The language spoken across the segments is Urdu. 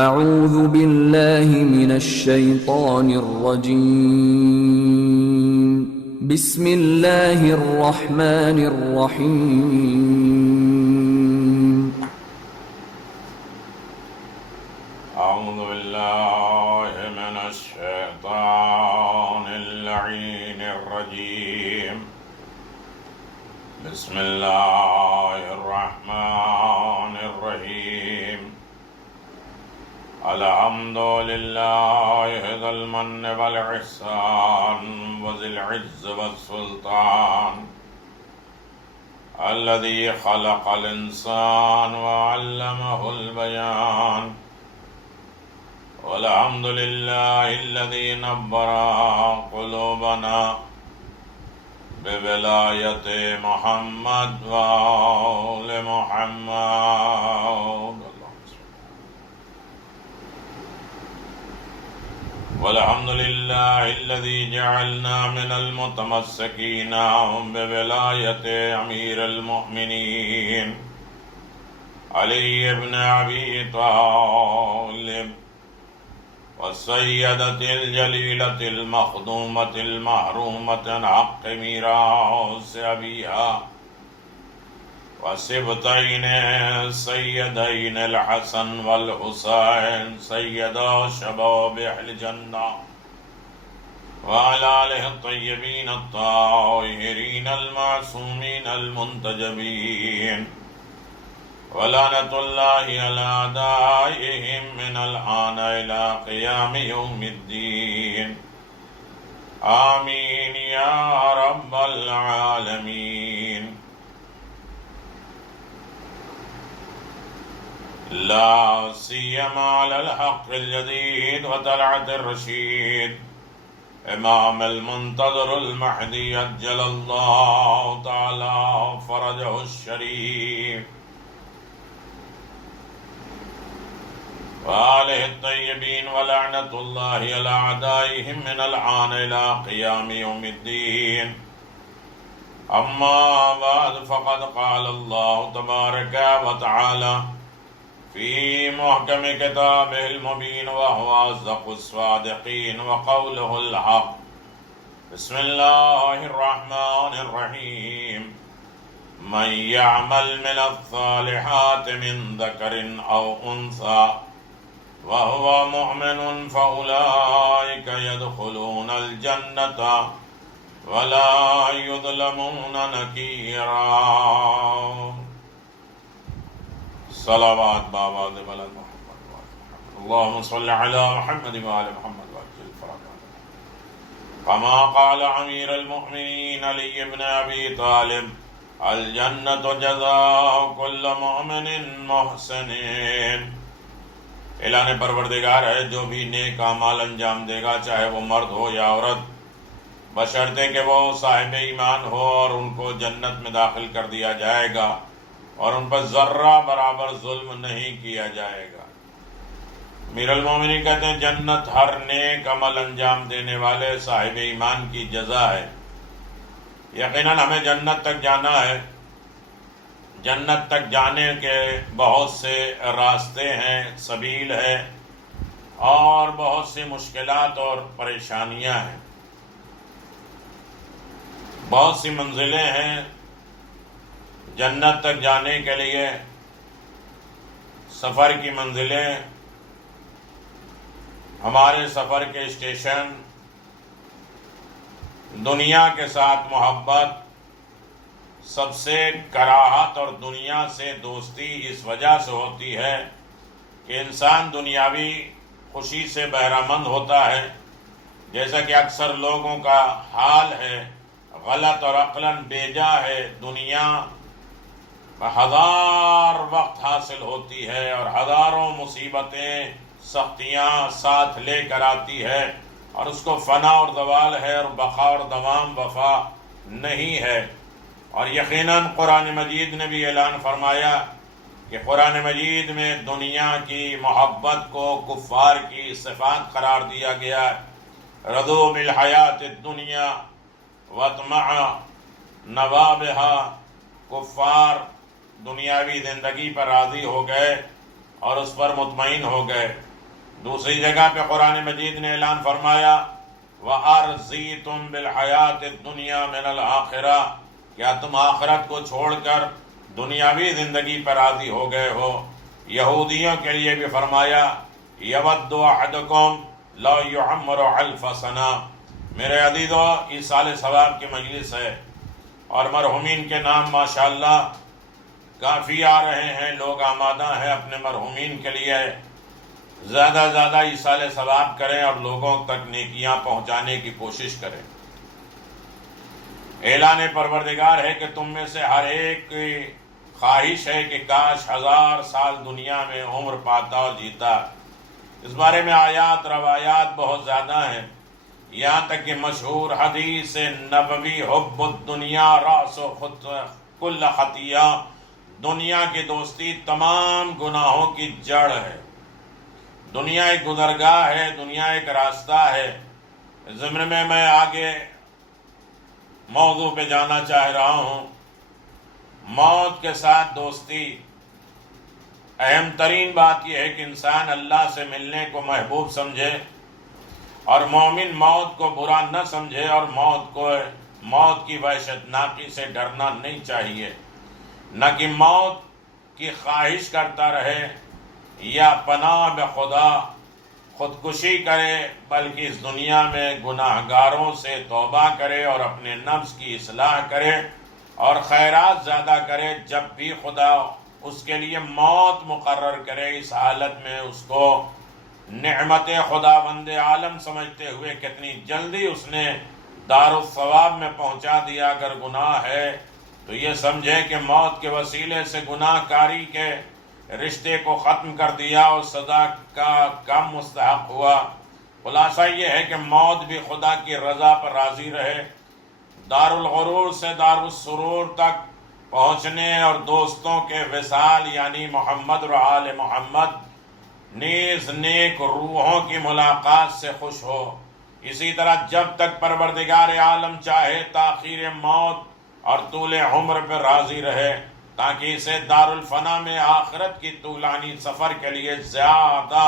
اعوذ باللہ من الشیطان الرجیم بسم اللہ الرحمن الرحیم اعوذ باللہ من الشیطان اللعین الرجیم بسم اللہ الرحمن الرحیم الحمد للہ ذی المن والاحسان وذی العز والسلطان الذی خلق الانسان وعلمہ البیان والحمد للہ الذی نبر قلوبنا بولایت محمد وآل محمد والحمد للہ الذی جعلنا من المتمسکین بولایت امیر المؤمنین علی بن ابی طالب والسیدۃ الجلیلۃ المخدومۃ المحرومۃ عن حق میراث ابیہا وسبطین سیدین الحسن والحسین سیدا شباب الجنہ وعلی آلہ الطیبین الطاہرین المعصومین المنتجبین ولعنۃ اللہ علی اعدائہم من الآن الی قیام یوم الدین آمین یا رب العالمین لا سیما علی الحق الجدید وطلعت الرشید امام المنتظر المہدی عجل اللہ تعالی فرجہ الشریف وآلہ الطیبین ولعنۃ اللہ علی اعدائہم من الآن الی قیام یوم الدین اما بعد فقد قال اللہ تبارک وتعالی فی محکم کتابہ المبین وہو اصدق الصادقین وقولہ الحق بسم اللہ الرحمن الرحیم من یعمل من الصالحات من ذکر او انثى وهو مؤمن فأولئك يدخلون الجنة ولا يظلمون نكيرا صلوات باباد بلد محمد اللهم صل على محمد وعلى محمد وعجل فرجهم كما قال امير المؤمنين علي بن ابي طالب الجنة جزاء كل مؤمن محسن اعلان پروردگار ہے جو بھی نیک اعمال انجام دے گا چاہے وہ مرد ہو یا عورت بشرطے کہ وہ صاحب ایمان ہو اور ان کو جنت میں داخل کر دیا جائے گا اور ان پر ذرہ برابر ظلم نہیں کیا جائے گا۔ امیر المومنین کہتے ہیں جنت ہر نیک عمل انجام دینے والے صاحب ایمان کی جزا ہے۔ یقیناً ہمیں جنت تک جانا ہے۔ جنت تک جانے کے بہت سے راستے ہیں، سبیل ہے، اور بہت سی مشکلات اور پریشانیاں ہیں، بہت سی منزلیں ہیں۔ جنت تک جانے کے لیے سفر کی منزلیں، ہمارے سفر کے اسٹیشن، دنیا کے ساتھ محبت، سب سے کراہت اور دنیا سے دوستی اس وجہ سے ہوتی ہے کہ انسان دنیاوی خوشی سے بہرہ مند ہوتا ہے، جیسا کہ اکثر لوگوں کا حال ہے، غلط اور عقلاً بیجا ہے۔ دنیا ہزار وقت حاصل ہوتی ہے اور ہزاروں مصیبتیں سختیاں ساتھ لے کر آتی ہے، اور اس کو فنا اور زوال ہے اور بقا اور دوام وفا نہیں ہے۔ اور یقیناً قرآن مجید نے بھی اعلان فرمایا کہ قرآن مجید میں دنیا کی محبت کو کفار کی صفات قرار دیا گیا ہے۔ رضوا بالحیات الدنیا وطمع نوابها، کفار دنیاوی زندگی پر راضی ہو گئے اور اس پر مطمئن ہو گئے۔ دوسری جگہ پہ قرآن مجید نے اعلان فرمایا وَأَرْضِيتُمْ بِالْحَيَاةِ الدُّنْيَا مِنَ الْآخِرَةِ، کیا تم آخرت کو چھوڑ کر دنیاوی زندگی پر راضی ہو گئے ہو؟ یہودیوں کے لیے بھی فرمایا یود احدکم لو یعمر الف سنہ۔ میرے عزیزو، ایصال ثواب کی مجلس ہے اور مرحومین کے نام ماشاءاللہ کافی آ رہے ہیں، لوگ آمادہ ہیں اپنے مرحومین کے لیے۔ زیادہ زیادہ ایصال ثواب کریں اور لوگوں تک نیکیاں پہنچانے کی کوشش کریں۔ اعلان پروردگار ہے کہ تم میں سے ہر ایک کی خواہش ہے کہ کاش 1000 سال دنیا میں عمر پاتا اور جیتا۔ اس بارے میں آیات روایات بہت زیادہ ہیں، یہاں تک کہ مشہور حدیث نبوی حب الدنیا راس کل خطیہ، دنیا کی دوستی تمام گناہوں کی جڑ ہے۔ دنیا ایک گزرگاہ ہے، دنیا ایک راستہ ہے۔ ضمن میں آگے موضوع پہ جانا چاہ رہا ہوں۔ موت کے ساتھ دوستی، اہم ترین بات یہ ہے کہ انسان اللہ سے ملنے کو محبوب سمجھے اور مومن موت کو برا نہ سمجھے، اور موت کی وحشتناکی سے ڈرنا نہیں چاہیے، نہ کہ موت کی خواہش کرتا رہے یا پناہ بخدا خودکشی کرے، بلکہ اس دنیا میں گناہگاروں سے توبہ کرے اور اپنے نفس کی اصلاح کرے اور خیرات زیادہ کرے۔ جب بھی خدا اس کے لیے موت مقرر کرے، اس حالت میں اس کو نعمت خداوند عالم سمجھتے ہوئے کتنی جلدی اس نے دارالثواب میں پہنچا دیا۔ اگر گناہ ہے تو یہ سمجھے کہ موت کے وسیلے سے گناہ کاری کے رشتے کو ختم کر دیا اور سزا کا کم مستحق ہوا۔ خلاصہ یہ ہے کہ موت بھی خدا کی رضا پر راضی رہے، دارالغرور سے دارالسرور تک پہنچنے اور دوستوں کے وصال یعنی محمد و آل محمد نیز نیک روحوں کی ملاقات سے خوش ہو۔ اسی طرح جب تک پروردگار عالم چاہے تاخیر موت اور طول عمر پر راضی رہے، تاکہ اسے دارالفنا میں آخرت کی طولانی سفر کے لیے زیادہ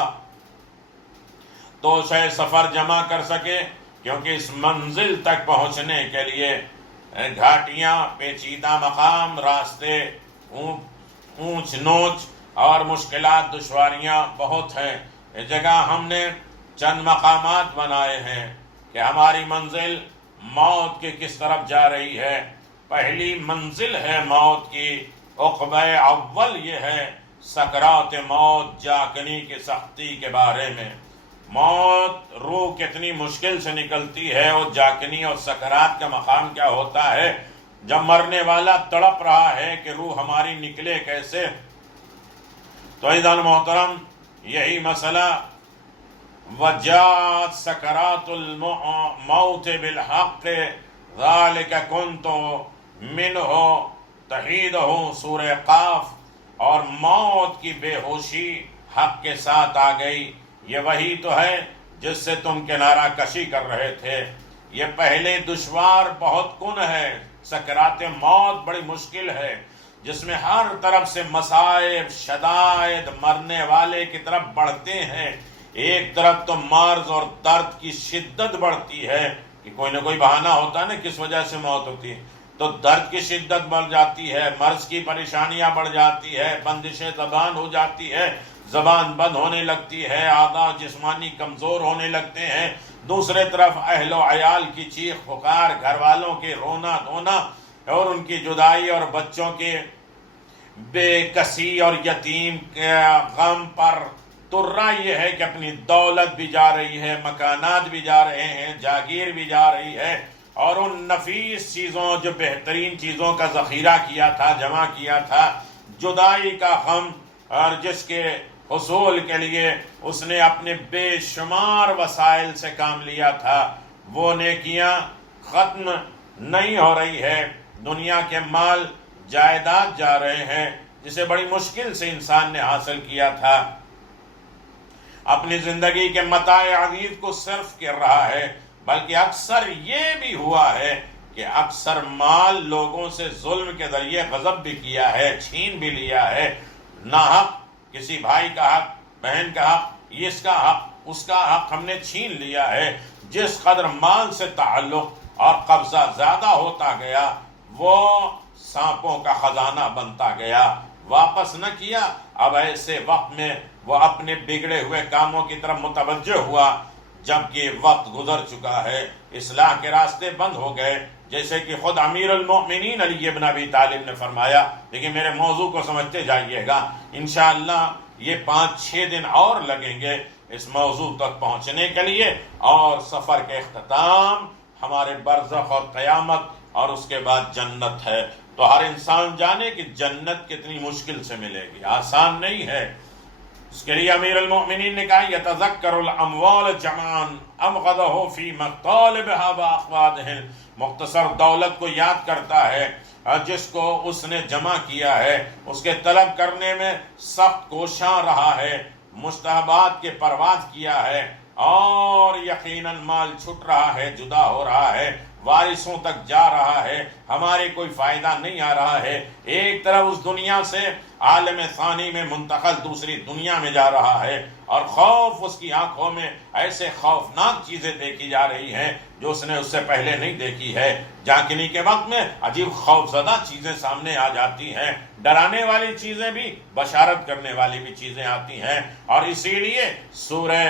توشہ سفر جمع کر سکے، کیونکہ اس منزل تک پہنچنے کے لیے گھاٹیاں، پیچیدہ مقام، راستے، اونچ نوچ اور مشکلات، دشواریاں بہت ہیں۔ اس جگہ ہم نے چند مقامات بنائے ہیں کہ ہماری منزل موت کی کس طرف جا رہی ہے۔ پہلی منزل ہے موت کی، عقبہ اول یہ ہے سکرات موت، جاگنی کی سختی کے بارے میں۔ موت روح کتنی مشکل سے نکلتی ہے، اور جاگنی اور سکرات کا مقام کیا ہوتا ہے جب مرنے والا تڑپ رہا ہے کہ روح ہماری نکلے کیسے۔ تو عزیزان محترم، یہی مسئلہ وجاءت سکرات الموت بالحق ذالک کنت منہ تحیدہ، سورہ قاف، اور موت کی بے ہوشی حق کے ساتھ آ گئی۔ یہ وہی تو ہے جس سے تم کنارہ کشی کر رہے تھے۔ یہ پہلے دشوار بہت کن ہے، سکرات موت بڑی مشکل ہے، جس میں ہر طرف سے مصائب شدائد مرنے والے کی طرف بڑھتے ہیں۔ ایک طرف تو مرض اور درد کی شدت بڑھتی ہے کہ کوئی نہ کوئی بہانہ ہوتا ہے نا کس وجہ سے موت ہوتی ہے، تو درد کی شدت بڑھ جاتی ہے، مرض کی پریشانیاں بڑھ جاتی ہے، بندش زبان ہو جاتی ہے، زبان بند ہونے لگتی ہے، اعضاء جسمانی کمزور ہونے لگتے ہیں۔ دوسرے طرف اہل و عیال کی چیخ پکار، گھر والوں کے رونا دھونا اور ان کی جدائی اور بچوں کے بے کسی اور یتیم کے غم پر ترا یہ ہے کہ اپنی دولت بھی جا رہی ہے، مکانات بھی جا رہے ہیں، جاگیر بھی جا رہی ہے، اور ان نفیس چیزوں جو بہترین چیزوں کا ذخیرہ کیا تھا، جمع کیا تھا، جدائی کا غم، اور جس کے حصول کے لیے اس نے اپنے بے شمار وسائل سے کام لیا تھا، وہ نیکیاں ختم نہیں ہو رہی ہے۔ دنیا کے مال جائیداد جا رہے ہیں جسے بڑی مشکل سے انسان نے حاصل کیا تھا، اپنی زندگی کے متاع عزیز کو صرف کر رہا ہے۔ بلکہ اکثر یہ بھی ہوا ہے کہ اکثر مال لوگوں سے ظلم کے ذریعے غصب بھی کیا ہے، چھین بھی لیا ہے، ناحق کسی بھائی کا حق، بہن کا حق، اس کا حق، اس کا حق ہم نے چھین لیا ہے، جس قدر مال سے تعلق اور قبضہ زیادہ ہوتا گیا وہ سانپوں کا خزانہ بنتا گیا، واپس نہ کیا۔ اب ایسے وقت میں وہ اپنے بگڑے ہوئے کاموں کی طرف متوجہ ہوا، جبکہ وقت گزر چکا ہے، اصلاح کے راستے بند ہو گئے، جیسے کہ خود امیر المؤمنین علی ابن ابی طالب نے فرمایا۔ لیکن میرے موضوع کو سمجھتے جائیے گا، انشاءاللہ یہ 5-6 دن اور لگیں گے اس موضوع تک پہنچنے کے لیے، اور سفر کے اختتام ہمارے برزخ اور قیامت اور اس کے بعد جنت ہے۔ تو ہر انسان جانے کہ جنت کتنی مشکل سے ملے گی، آسان نہیں ہے۔ اس کے لیے امیر المؤمنین نے کہا یتذکر الاموال جمعان امغدہ فی مطالبها باخوادہم، مختصر دولت کو یاد کرتا ہے جس کو اس نے جمع کیا ہے، اس کے طلب کرنے میں سخت کوشاں رہا ہے، مستحبات کے پرواز کیا ہے، اور یقیناً مال چھٹ رہا ہے، جدا ہو رہا ہے، وارثوں تک جا رہا ہے، ہمارے کوئی فائدہ نہیں آ رہا ہے، ایک طرف اس دنیا سے عالم ثانی میں منتقل دوسری دنیا میں جا رہا ہے، اور خوف اس کی آنکھوں میں ایسے خوفناک چیزیں دیکھی جا رہی ہیں جو اس نے اس سے پہلے نہیں دیکھی ہے، جانکنی کے وقت میں عجیب خوف زدہ چیزیں سامنے آ جاتی ہیں، ڈرانے والی چیزیں بھی، بشارت کرنے والی بھی چیزیں آتی ہیں، اور اسی لیے سورہ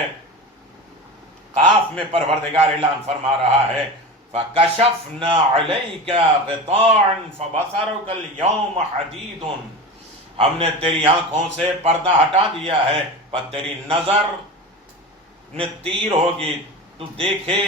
قاف میں پروردگار اعلان فرما رہا ہے فَكَشَفْنَا عَلَيْكَ غِطَاعًا فَبَصَرُكَ الْيَوْمَ حَدِيدٌ، ہم نے تیری آنکھوں سے پردہ ہٹا دیا ہے، پر تیری نظر میں تیر ہوگی، تو دیکھے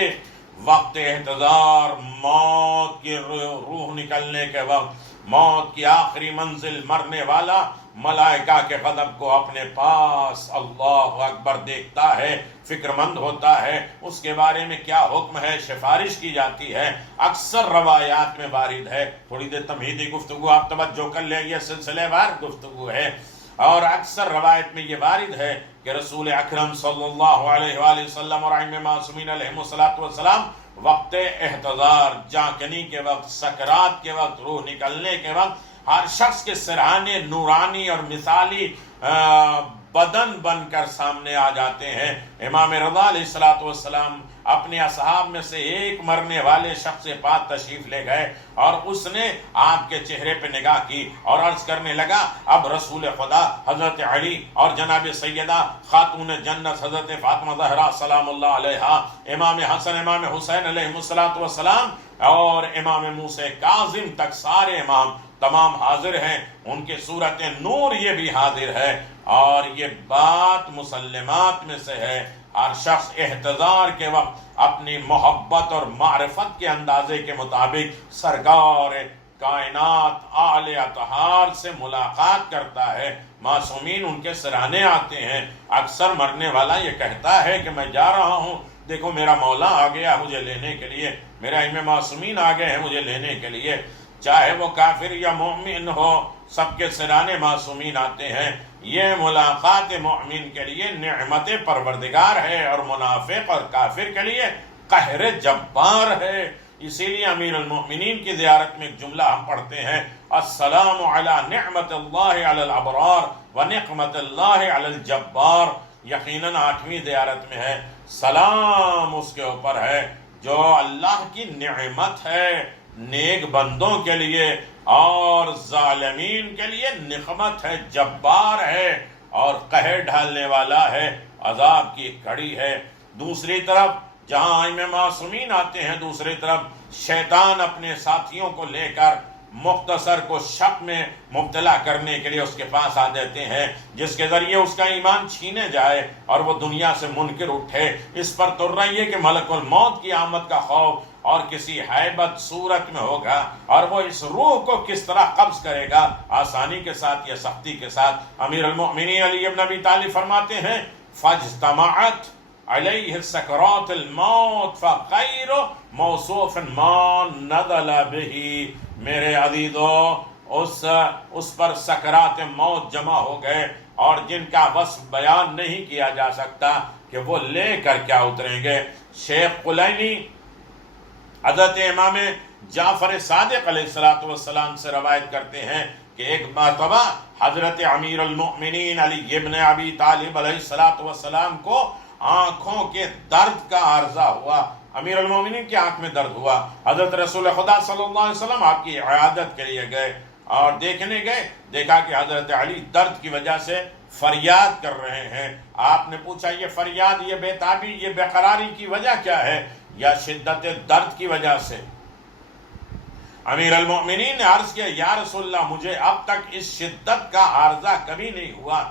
وقت احتضار، موت کی روح نکلنے کے وقت، موت کی آخری منزل، مرنے والا ملائکہ کے غضب کو اپنے پاس اللہ اکبر دیکھتا ہے، فکر مند ہوتا ہے، اس کے بارے میں کیا حکم ہے، سفارش کی جاتی ہے، اکثر روایات میں وارد ہے۔ تھوڑی دیر تمہیدی گفتگو آپ توجہ کر لیں، یہ سلسلے وار گفتگو ہے، اور اکثر روایت میں یہ وارد ہے کہ رسول اکرم صلی اللہ علیہ وآلہ وسلم اور ائمہ معصومین علیہم الصلوۃ والسلام وقت احتضار، جانکنی کے وقت، سکرات کے وقت، روح نکلنے کے وقت ہر شخص کے سرہانے نورانی اور مثالی بدن بن کر سامنے آ جاتے ہیں۔ امام رضا علیہ الصلوۃ والسلام اپنے اصحاب میں سے ایک مرنے والے شخص کے پاس تشریف لے گئے، اور اس نے آپ کے چہرے پہ نگاہ کی اور عرض کرنے لگا اب رسول خدا حضرت علی اور جناب سیدہ خاتون جنت حضرت فاطمہ زہرا سلام اللہ علیہا، امام حسن امام حسین علیہ الصلوۃ والسلام اور امام موسیٰ کاظم تک سارے امام تمام حاضر ہیں، ان کے صورت نور یہ بھی حاضر ہے، اور یہ بات مسلمات میں سے ہے۔ ہر شخص احتضار کے وقت اپنی محبت اور معرفت کے اندازے کے مطابق سرکار کائنات اعلی اطہار سے ملاقات کرتا ہے، معصومین ان کے سرانے آتے ہیں۔ اکثر مرنے والا یہ کہتا ہے کہ میں جا رہا ہوں، دیکھو میرا مولا آ گیا مجھے لینے کے لیے، میرا ائمہ معصومین آ گئے ہیں مجھے لینے کے لیے، چاہے وہ کافر یا مومن ہو، سب کے سرانے معصومین آتے ہیں۔ یہ ملاقات مومن کے لیے نعمت پروردگار ہے، اور منافق اور کافر کے لیے قہر جبار ہے۔ اسی لیے امیر المؤمنین کی زیارت میں ایک جملہ ہم پڑھتے ہیں السلام علی نعمت اللہ علی الابرار و نقمت اللہ علی الجبار، یقیناً 8ویں زیارت میں ہے، سلام اس کے اوپر ہے جو اللہ کی نعمت ہے نیک بندوں کے لیے، اور ظالمین کے لیے نقمت ہے، جبار ہے، اور قہر ڈھالنے والا ہے، عذاب کی کڑی ہے۔ دوسری طرف جہاں ائمہ معصومین آتے ہیں، دوسری طرف شیطان اپنے ساتھیوں کو لے کر مختصر کو شک میں مبتلا کرنے کے لیے اس کے پاس آ جاتے ہیں، جس کے ذریعے اس کا ایمان چھینے جائے اور وہ دنیا سے منکر اٹھے۔ اس پر تر رہی ہے کہ ملک الموت کی آمد کا خوف اور کسی ہیبت صورت میں ہوگا، اور وہ اس روح کو کس طرح قبض کرے گا، آسانی کے ساتھ یا سختی کے ساتھ۔ امیر المؤمنین علی ابن ابی طالب فرماتے ہیں فاجتمعت علیہ سکرات الموت فغیر موصوف ما نزل به، میرے عزیزو اس پر سکرات موت جمع ہو گئے، اور جن کا وصف بیان نہیں کیا جا سکتا کہ وہ لے کر کیا اتریں گے۔ شیخ قلینی حضرت امام جعفر صادق علیہ السلام سے روایت کرتے ہیں کہ ایک مرتبہ حضرت امیر المؤمنین علی ابن ابی طالب علیہ الصلوۃ والسلام کو آنکھوں کے درد کا عارضہ ہوا، امیر المومنین کی آنکھ میں درد ہوا، حضرت رسول خدا صلی اللہ علیہ وسلم آپ کی عیادت کے لیے گئے اور دیکھنے گئے، دیکھا کہ حضرت علی درد کی وجہ سے فریاد کر رہے ہیں۔ آپ نے پوچھا یہ فریاد، یہ بے تابی، یہ بے قراری کی وجہ کیا ہے؟ یا شدت درد کی وجہ سے؟ امیر المؤمنین نے عرض کیا یا رسول اللہ مجھے اب تک اس شدت کا عارضہ کبھی نہیں ہوا۔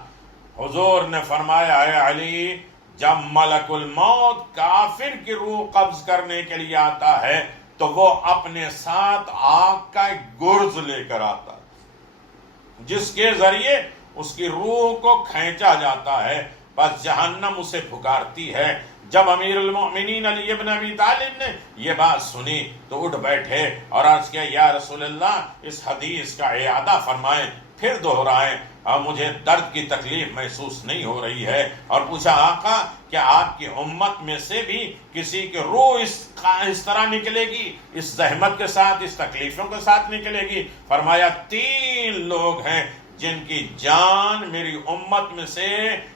حضور نے فرمایا اے علی، جب ملک الموت کافر کی روح قبض کرنے کے لیے آتا ہے تو وہ اپنے ساتھ آگ کا ایک گرز لے کر آتا ہے جس کے ذریعے اس کی روح کو کھینچا جاتا ہے، بس جہنم اسے پکارتی ہے۔ جب امیر المؤمنین علی ابن ابی طالب نے یہ بات سنی تو اٹھ بیٹھے اور عرض کیا یا رسول اللہ اس حدیث کا اعادہ فرمائیں، پھر دہرائیں، اور مجھے درد کی تکلیف محسوس نہیں ہو رہی ہے۔ اور پوچھا آقا کیا آپ کی امت میں سے بھی کسی کی روح اس طرح نکلے گی، اس زحمت کے ساتھ، اس تکلیفوں کے ساتھ نکلے گی؟ فرمایا 3 لوگ ہیں جن کی جان میری امت میں سے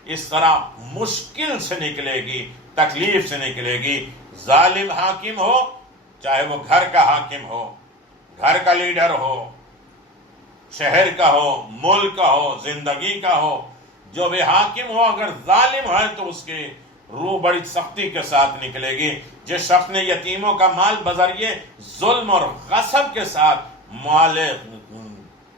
اس طرح مشکل سے نکلے گی، تکلیف سے نکلے گی۔ ظالم حاکم ہو، چاہے وہ گھر کا حاکم ہو، گھر کا لیڈر ہو، شہر کا ہو، ملک کا ہو، زندگی کا ہو، جو بھی حاکم ہو اگر ظالم ہے تو اس کی روح بڑی سختی کے ساتھ نکلے گی۔ جس شخص نے یتیموں کا مال بذریعے ظلم اور غصب کے ساتھ مال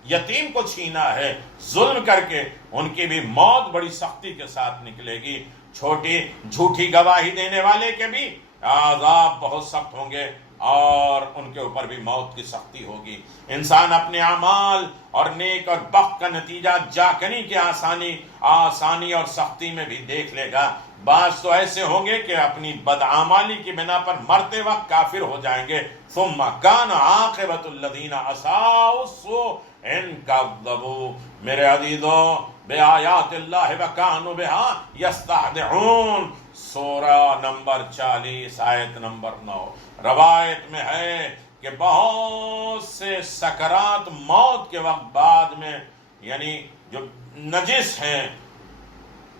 یتیم کو چھینا ہے، ظلم کر کے، ان کی بھی موت بڑی سختی کے ساتھ نکلے گی۔ چھوٹی جھوٹی گواہی دینے والے کے بھی عذاب بہت سخت ہوں گے اور ان کے اوپر بھی موت کی سختی ہوگی۔ انسان اپنے اعمال اور نیک اور بخت کا نتیجہ جاکنی کی آسانی اور سختی میں بھی دیکھ لے گا۔ بعض تو ایسے ہوں گے کہ اپنی بدعمالی کی بنا پر مرتے وقت کافر ہو جائیں گے۔ ثم کان عاقبۃ الذین اساءوا السوء ان کذبوا۔ میرے عزیزوں، بآیات اللہ وکانوا بہا یستہزئون، سورہ نمبر 40 آیت نمبر 9۔ روایت میں ہے کہ بہت سے سکرات موت کے وقت بعد میں، یعنی جو نجس ہیں،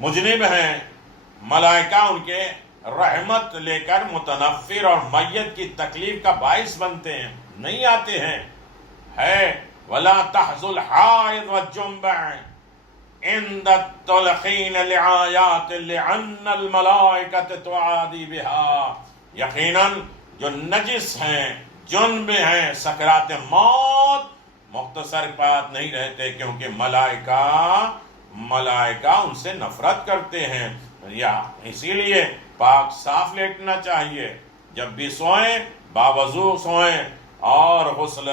مجرم ہیں، ملائکہ ان کے رحمت لے کر متنفر اور میت کی تکلیف کا باعث بنتے ہیں، نہیں آتے ہیں۔ ہے وَلَا تَحْزُ الْحَائِض وَالْجُنْبَ عِنْدَ التَّلْقِينِ لِآيَاتِ لِأَنَّ الْمَلَائِكَةَ تُعَادِي بِهَا۔ یقیناً جو نجس ہیں، جنب ہیں، سکرات موت مختصر بات نہیں رہتے، کیونکہ ملائکہ ان سے نفرت کرتے ہیں۔ یا اسی لیے پاک صاف لیٹنا چاہیے، جب بھی سوئیں باوضو سوئیں، اور غسل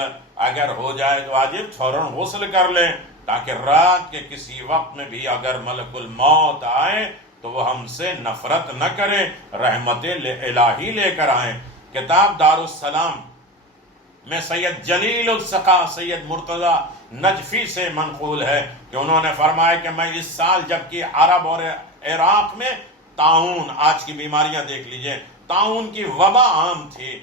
اگر ہو جائے تو واجب فوراً غسل کر لیں، تاکہ رات کے کسی وقت میں بھی اگر ملک الموت آئے تو وہ ہم سے نفرت نہ کریں، رحمت الہی لے کر آئیں۔ کتاب دارالسلام میں سید جلیل الثقہ سید مرتضی نجفی سے منقول ہے کہ انہوں نے فرمایا کہ میں اس سال جبکہ عرب اور عراق میں طاعون، آج کی بیماریاں دیکھ لیجئے، طاعون کی وبا عام تھی،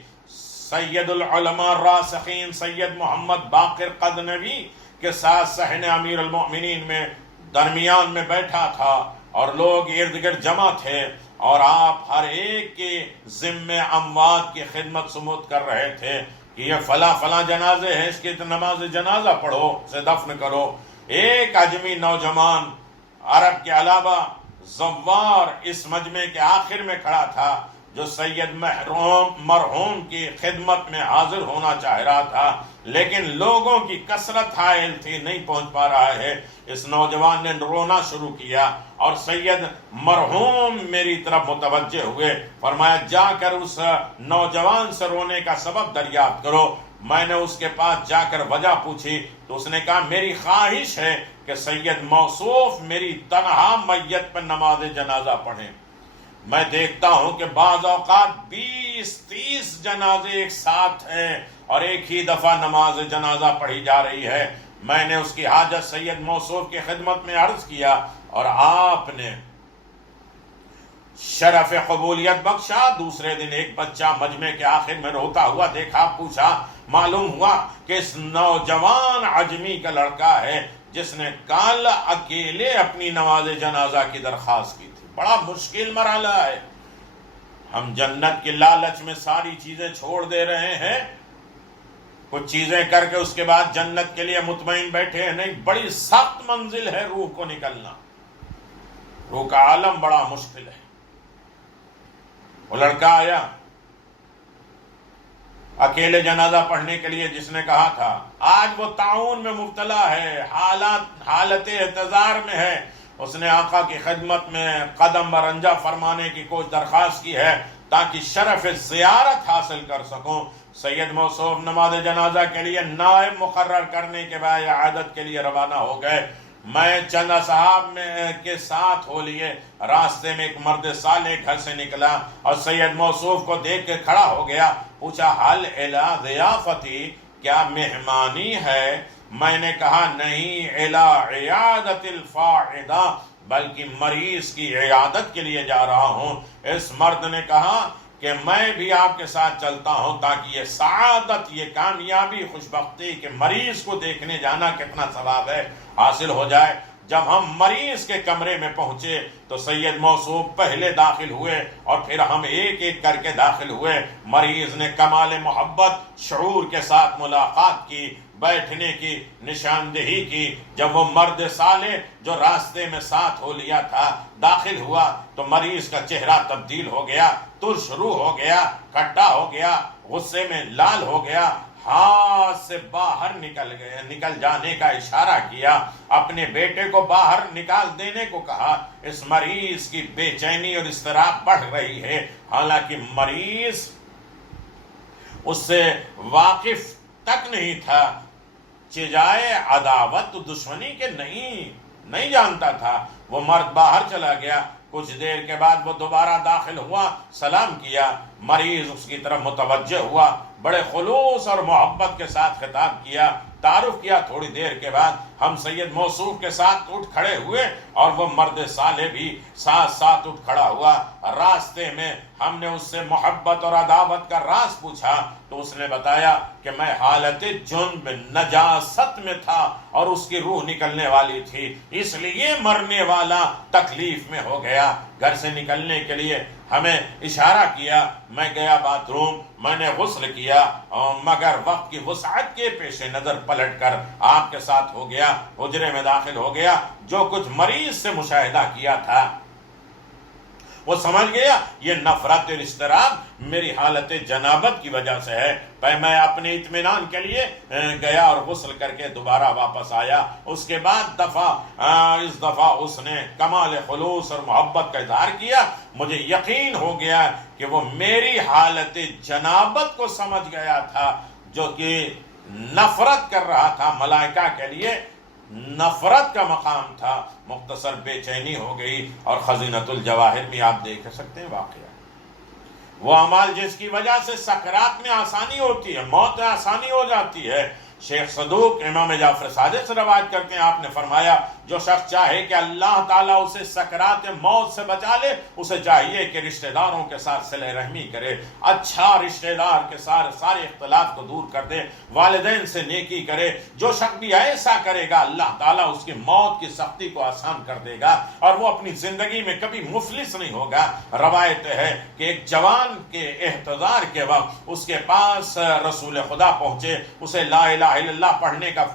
سید العلماء الراسخین سید محمد باقر غزنوی کے ساتھ صحن امیر المؤمنین میں درمیان میں بیٹھا تھا اور لوگ ارد گرد جمع تھے، اور آپ ہر ایک کے ذمے اموات کی خدمت سمود کر رہے تھے کہ یہ فلاں جنازے ہیں، اس کی نماز جنازہ پڑھو، اسے دفن کرو۔ ایک اجمی نوجوان عرب کے علاوہ زوار اس مجمع کے آخر میں کھڑا تھا، جو سید مرحوم کی خدمت میں حاضر ہونا چاہ رہا تھا، لیکن لوگوں کی کثرت حائل تھی، نہیں پہنچ پا رہا ہے۔ اس نوجوان نے رونا شروع کیا اور سید مرحوم میری طرف متوجہ ہوئے، فرمایا جا کر اس نوجوان سے رونے کا سبب دریافت کرو۔ میں نے اس کے پاس جا کر وجہ پوچھی تو اس نے کہا میری خواہش ہے کہ سید موصوف میری تنہا میت پر نماز جنازہ پڑھیں۔ میں دیکھتا ہوں کہ بعض اوقات 20-30 جنازے ایک ساتھ ہیں اور ایک ہی دفعہ نماز جنازہ پڑھی جا رہی ہے۔ میں نے اس کی حاجت سید موصوف کی خدمت میں عرض کیا اور آپ نے شرف قبولیت بخشا۔ دوسرے دن ایک بچہ مجمع کے آخر میں روتا ہوا دیکھا، پوچھا، معلوم ہوا کہ اس نوجوان عجمی کا لڑکا ہے جس نے کل اکیلے اپنی نماز جنازہ کی درخواست کی تھی۔ بڑا مشکل مرحلہ ہے، ہم جنت کے لالچ میں ساری چیزیں چھوڑ دے رہے ہیں، کچھ چیزیں کر کے اس کے بعد جنت کے لیے مطمئن بیٹھے ہیں۔ نہیں، بڑی سخت منزل ہے روح کو نکلنا، روح کا عالم بڑا مشکل ہے۔ وہ لڑکا آیا اکیلے جنازہ پڑھنے کے لیے، جس نے کہا تھا آج وہ طاعون میں مبتلا ہے، حالت احتضار میں ہے۔ اس نے آقا کی خدمت میں قدم برنجا فرمانے کی کوئی درخواست کی ہے تاکہ شرف زیارت حاصل کر سکوں۔ سید موصوف نماز جنازہ کے لیے نائب مقرر کرنے کے بعد عادت کے لیے روانہ ہو گئے۔ میں چند اصحاب کے ساتھ ہو لیے راستے میں ایک مرد صالح گھر سے نکلا اور سید موصوف کو دیکھ کے کھڑا ہو گیا، پوچھا، حل الی ضیافتی، کیا مہمانی ہے؟ میں نے کہا، نہیں، الی عیادت الفاعدہ، بلکہ مریض کی عیادت کے لیے جا رہا ہوں۔ اس مرد نے کہا کہ میں بھی آپ کے ساتھ چلتا ہوں تاکہ یہ سعادت، یہ کامیابی، خوشبختی کہ مریض کو دیکھنے جانا کتنا ثواب ہے حاصل ہو جائے۔ جب ہم مریض کے کمرے میں پہنچے تو سید موصوف پہلے داخل ہوئے اور پھر ہم ایک ایک کر کے داخل ہوئے۔ مریض نے کمال محبت شعور کے ساتھ ملاقات کی، بیٹھنے کی نشاندہی کی۔ جب وہ مرد صالح جو راستے میں ساتھ ہو لیا تھا داخل ہوا تو مریض کا چہرہ تبدیل ہو گیا، ترش روح ہو گیا، کھٹا ہو گیا، غصے میں لال ہو گیا، ہاتھ سے باہر نکل جانے کا اشارہ کیا، اپنے بیٹے کو باہر نکال دینے کو کہا۔ اس مریض کی بے چینی اور اضطراب بڑھ رہی ہے، حالانکہ مریض اس سے واقف تک نہیں تھا، چجائے عداوت دشمنی کے نہیں جانتا تھا۔ وہ مرد باہر چلا گیا، کچھ دیر کے بعد وہ دوبارہ داخل ہوا، سلام کیا، مریض اس کی طرف متوجہ ہوا، بڑے خلوص اور محبت کے ساتھ خطاب کیا، تعارف کیا۔ تھوڑی دیر کے بعد ہم سید موصوف کے ساتھ اٹھ کھڑے ہوئے اور وہ مرد صالح بھی ساتھ اٹھ کھڑا ہوا۔ راستے میں ہم نے اس سے محبت اور عداوت کا راز پوچھا تو اس نے بتایا کہ میں حالت جنب نجاست میں تھا اور اس کی روح نکلنے والی تھی، اس لیے مرنے والا تکلیف میں ہو گیا۔ گھر سے نکلنے کے لیے ہمیں اشارہ کیا، میں گیا باتھ روم، میں نے غسل کیا، مگر وقت کی وسعت کے پیش نظر پلٹ کر آپ کے ساتھ ہو گیا، حجرے میں داخل ہو گیا۔ جو کچھ مریض سے مشاہدہ کیا تھا وہ سمجھ گیا یہ نفرت اور اضطراب میری حالت جنابت کی وجہ سے ہے۔ میں اپنے اطمینان کے لیے گیا اور غسل کر کے دوبارہ واپس آیا۔ اس کے بعد اس دفعہ اس نے کمال خلوص اور محبت کا اظہار کیا۔ مجھے یقین ہو گیا کہ وہ میری حالت جنابت کو سمجھ گیا تھا، جو کہ نفرت کر رہا تھا، ملائکہ کے لیے نفرت کا مقام تھا۔ مختصر بے چینی ہو گئی اور خزینۃ الجواہر میں آپ دیکھ سکتے ہیں واقعہ، وہ اعمال جس کی وجہ سے سکرات میں آسانی ہوتی ہے، موت میں آسانی ہو جاتی ہے۔ شیخ صدوق امام جعفر صادق سے روایت کرتے ہیں، آپ نے فرمایا جو شخص چاہے کہ اللہ تعالیٰ اسے سکرات موت سے بچا لے، اسے چاہیے کہ رشتہ داروں کے ساتھ صلہ رحمی کرے، اچھا رشتہ دار کے سارے اختلاف کو دور کر دے، والدین سے نیکی کرے۔ جو شخص بھی ایسا کرے گا اللہ تعالیٰ اس کی موت کی سختی کو آسان کر دے گا اور وہ اپنی زندگی میں کبھی مفلس نہیں ہوگا۔ روایت ہے کہ ایک جوان کے احتضار کے وقت اس کے پاس رسول خدا پہنچے، اسے لا الہ الا اللہ پڑھنے کا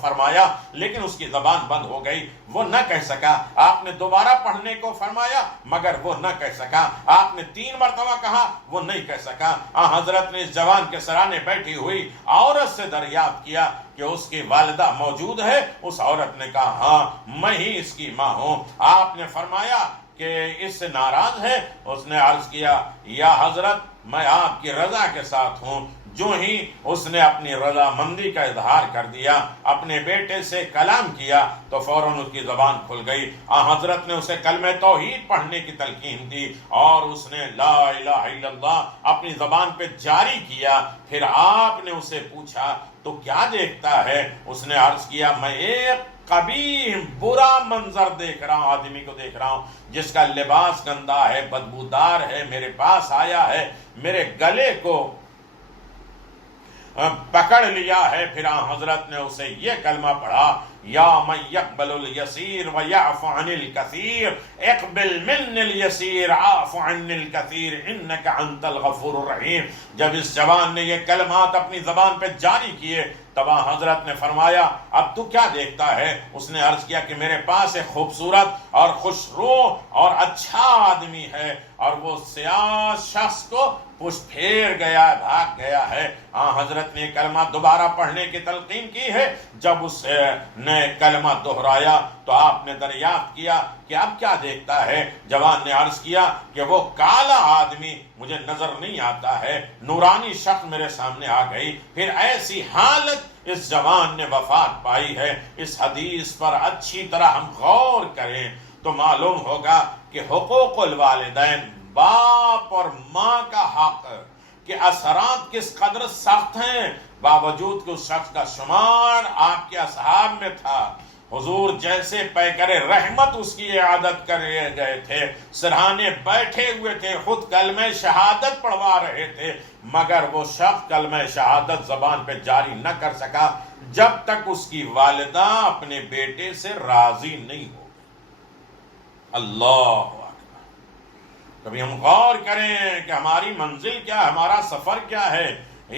فرمایا، لیکن اس کی زبان بند ہو گئی، وہ نہ کہہ سکا۔ آپ نے دوبارہ پڑھنے کو فرمایا مگر وہ نہ کہہ سکا۔ آپ نے 3 مرتبہ کہا، وہ نہیں کہہ سکا۔ حضرت نے اس جوان کے سرانے بیٹھی ہوئی عورت سے دریافت کیا کہ اس کی والدہ موجود ہے؟ اس عورت نے کہا ہاں، میں ہی اس کی ماں ہوں۔ آپ نے فرمایا کہ اس سے ناراض ہے؟ اس نے عرض کیا یا حضرت، میں آپ کی رضا کے ساتھ ہوں، جو ہی اس نے اپنی رضامندی کا اظہار کر دیا، اپنے بیٹے سے کلام کیا، تو فوراً اس کی زبان کھل گئی۔ حضرت نے اسے کلمہ توحید پڑھنے کی تلقین کی اور اس نے لا الہ الا اللہ اپنی زبان پہ جاری کیا۔ پھر آپ نے اسے پوچھا تو کیا دیکھتا ہے؟ اس نے عرض کیا میں ایک قبیح برا منظر دیکھ رہا ہوں، آدمی کو دیکھ رہا ہوں جس کا لباس گندا ہے، بدبودار ہے، میرے پاس آیا ہے، میرے گلے کو پکڑ لیا ہے۔ پھر حضرت نے اسے یہ کلمہ پڑھا، یا من یقبل الیسیر ویعف عن الکثیر اقبل من الیسیر عاف عن الکثیر انک انت الغفور الرحیم۔ جب اس جوان نے یہ کلمات اپنی زبان پہ جاری کیے تب حضرت نے فرمایا اب تو کیا دیکھتا ہے؟ اس نے عرض کیا کہ میرے پاس ایک خوبصورت اور خوشرو اور اچھا آدمی ہے، اور وہ سیاہ شخص کو پشت پھیر گیا، بھاگ گیا ہے۔ حضرت نے کلمہ دوبارہ پڑھنے کی تلقین کی ہے۔ جب اس نے کلمہ دہرایا تو آپ نے دریافت کیا کہ اب کیا دیکھتا ہے؟ جوان نے عرض کیا کہ وہ کالا آدمی مجھے نظر نہیں آتا ہے، نورانی شخص میرے سامنے آ گئی۔ پھر ایسی حالت اس جوان نے وفات پائی ہے۔ اس حدیث پر اچھی طرح ہم غور کریں تو معلوم ہوگا کہ حقوق الوالدین، باپ اور ماں کا حق کہ اثرات کس قدر سخت ہیں، باوجود کہ اس شخص کا شمار آپ کے اصحاب میں تھا۔ حضور جیسے پیکر رحمت اس کی عادت کر گئے تھے، سرہانے بیٹھے ہوئے تھے، خود کلمہ شہادت پڑھوا رہے تھے، مگر وہ شخص کلمہ شہادت زبان پہ جاری نہ کر سکا جب تک اس کی والدہ اپنے بیٹے سے راضی نہیں ہو گئی۔ اللہ اکبر۔ کبھی ہم غور کریں کہ ہماری منزل کیا ہے، ہمارا سفر کیا ہے۔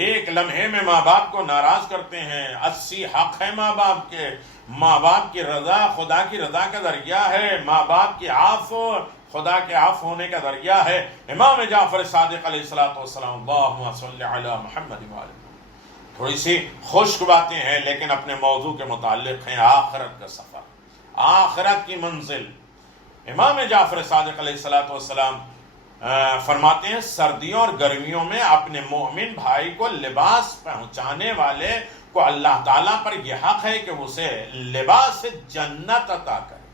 ایک لمحے میں ماں باپ کو ناراض کرتے ہیں، 80 حق ہے ماں باپ کے۔ ماں باپ کی رضا خدا کی رضا کا ذریعہ ہے، ماں باپ کی عفو خدا کے عفو ہونے کا ذریعہ ہے۔ امام جعفر صادق علیہ السلام، اللہم صلی علی محمد وعلی محمد۔ تھوڑی سی خشک باتیں ہیں لیکن اپنے موضوع کے متعلق ہیں، آخرت کا سفر، آخرت کی منزل۔ امام جعفر صادق علیہ السلام فرماتے ہیں سردیوں اور گرمیوں میں اپنے مومن بھائی کو لباس پہنچانے والے کو اللہ تعالیٰ پر یہ حق ہے کہ اسے لباس جنت عطا کرے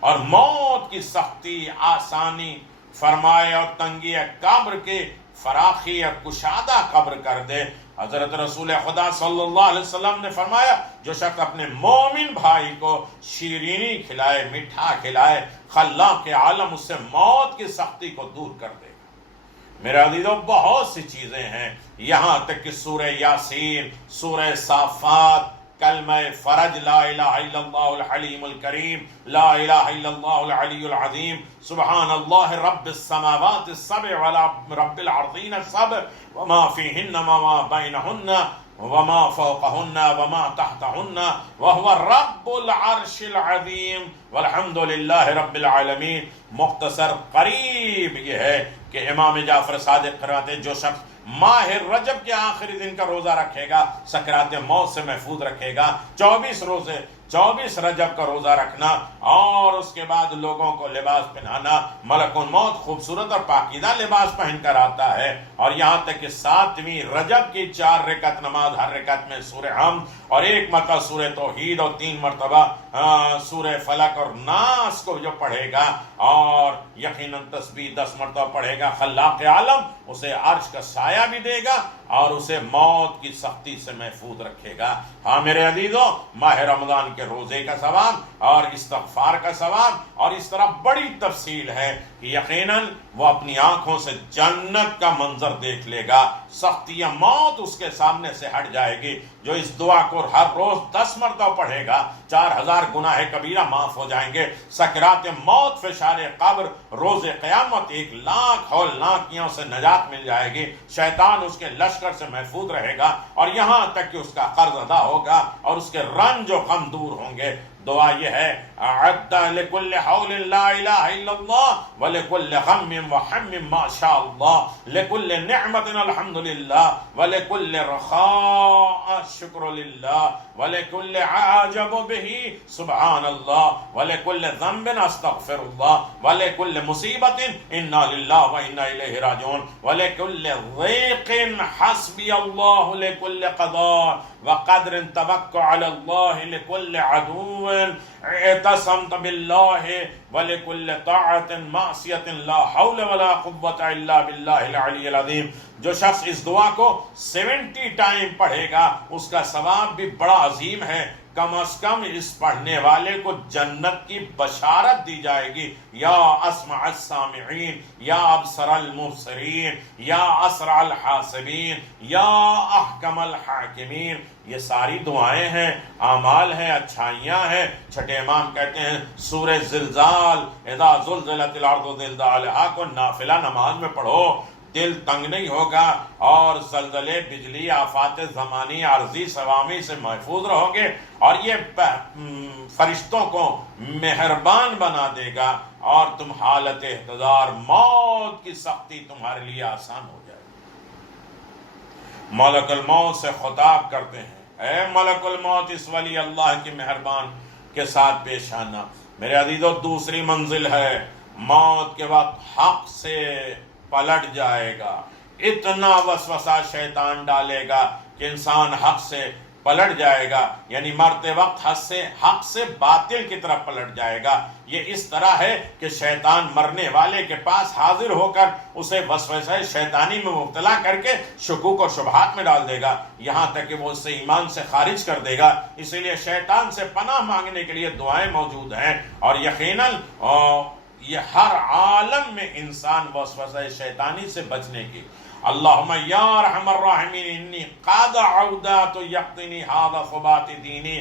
اور موت کی سختی آسانی فرمائے اور تنگی قبر کے فراخی اور کشادہ قبر کر دے۔ حضرت رسول خدا صلی اللہ علیہ وسلم نے فرمایا جو شخص اپنے مومن بھائی کو شیرینی کھلائے، میٹھا کھلائے، خلاق عالم اس سے موت کی سختی کو دور کر دے گا۔ میرے عزیزو بہت سی چیزیں ہیں، یہاں تک کہ سورہ یاسین، سورہ صافات، کلمہ فرج، لا الہ الا اللہ الحلیم الکریم، لا الہ الا اللہ العلی العظیم، سبحان اللہ رب السماوات السبع ورب العرضین السبع وما فیہن وما بینہن وما فوقہن وما تحتہن وہو رب العرش العظیم والحمد للہ رب العالمین۔ مختصر قریب یہ ہے کہ امام جعفر صادق فرماتے ہیں جو شخص ماہ رجب کے آخری دن کا روزہ رکھے گا سکرات موت سے محفوظ رکھے گا۔ 24 رجب کا روزہ رکھنا اور اس کے بعد لوگوں کو لباس پہنانا، ملک الموت خوبصورت اور پاکیزہ لباس پہن کر آتا ہے، اور یہاں تک کہ 7ویں رجب کی 4 رکعت نماز، ہر رکعت میں سورہ حمد اور 1 مرتبہ سورہ توحید اور 3 مرتبہ سورہ فلق اور ناس کو جو پڑھے گا اور یقیناً تسبیح 10 مرتبہ پڑھے گا، خلاق عالم اسے عرش کا سایہ بھی دے گا اور اسے موت کی سختی سے محفوظ رکھے گا۔ ہاں میرے عزیزو، ماہ رمضان کے روزے کا ثواب اور استغفار کا ثواب اور اس طرح بڑی تفصیل ہے کہ یقیناً وہ اپنی آنکھوں سے جنت کا منظر دیکھ لے گا، سختی موت اس کے سامنے سے ہٹ جائے گی۔ جو اس دعا کو ہر روز 10 مرتبہ پڑھے گا 4000 گناہ کبیرہ معاف ہو جائیں گے۔ سکرات موت، فشار قبر، روز قیامت 1,00,000 ہولناکیوں سے نجات مل جائے گی، شیطان اس کے لشکر سے محفوظ رہے گا اور یہاں تک کہ اس کا قرض ادا ہوگا اور اس کے رنج و غم دور ہوں گے۔ دعا یہ ہے اعد لکل حول لا الہ الا اللہ ولکل غم وحم ما شاء اللہ لکل نعمت الحمد للہ ولکل رخاء شکر للہ ولکل عجب به سبحان اللہ ولکل ذنب استغفر اللہ ولکل مصیبت انا للہ وانا الیہ راجعون ولکل ضیق حسبی اللہ لکل قضاء وقدر توکل علی اللہ لکل عدو اعتصمت باللہ ولکل طاعت معصیت لا حول ولا قوة الا باللہ العلی العظیم. جو شخص اس دعا کو 70 ٹائم پڑھے گا اس کا ثواب بھی بڑا عظیم ہے. کم از کم اس پڑھنے والے کو جنت کی بشارت دی جائے گی. یا اسمع السامعین یا ابصر المبصرین یا اسرع الحاسبین یا احکم الحاکمین. یہ ساری دعائیں ہیں، اعمال ہیں، اچھائیاں ہیں. چھٹے امام کہتے ہیں سورہ زلزال اذا زلزلت الارض زلزالہا کو نافلہ نماز میں پڑھو، دل تنگ نہیں ہوگا اور زلزلے، بجلی، آفات زمانی، عارضی سوامی سے محفوظ رہو گے اور یہ فرشتوں کو مہربان بنا دے گا اور تم حالت احتضار موت کی سختی تمہارے لیے آسان ہو جائے. ملک الموت سے خطاب کرتے ہیں اے ملک الموت اس ولی اللہ کی مہربان کے ساتھ پیش آنا. میرے عزیزو دوسری منزل ہے موت کے وقت حق سے پلٹ جائے گا. اتنا وسوسہ شیطان ڈالے گا کہ انسان حق سے پلٹ جائے گا، یعنی مرتے وقت حق سے باطل کی طرف پلٹ جائے گا. یہ اس طرح ہے کہ شیطان مرنے والے کے پاس حاضر ہو کر اسے وسوسہ شیطانی میں مبتلا کر کے شکوک و شبہات میں ڈال دے گا، یہاں تک کہ وہ اسے ایمان سے خارج کر دے گا. اسی لیے شیطان سے پناہ مانگنے کے لیے دعائیں موجود ہیں اور یقیناً یہ ہر عالم میں انسان وسوسہ شیطانی سے بچنے کی. اللہم یا ارحم الراحمین انی قد عودات یقتنی ھذا ثبات دینی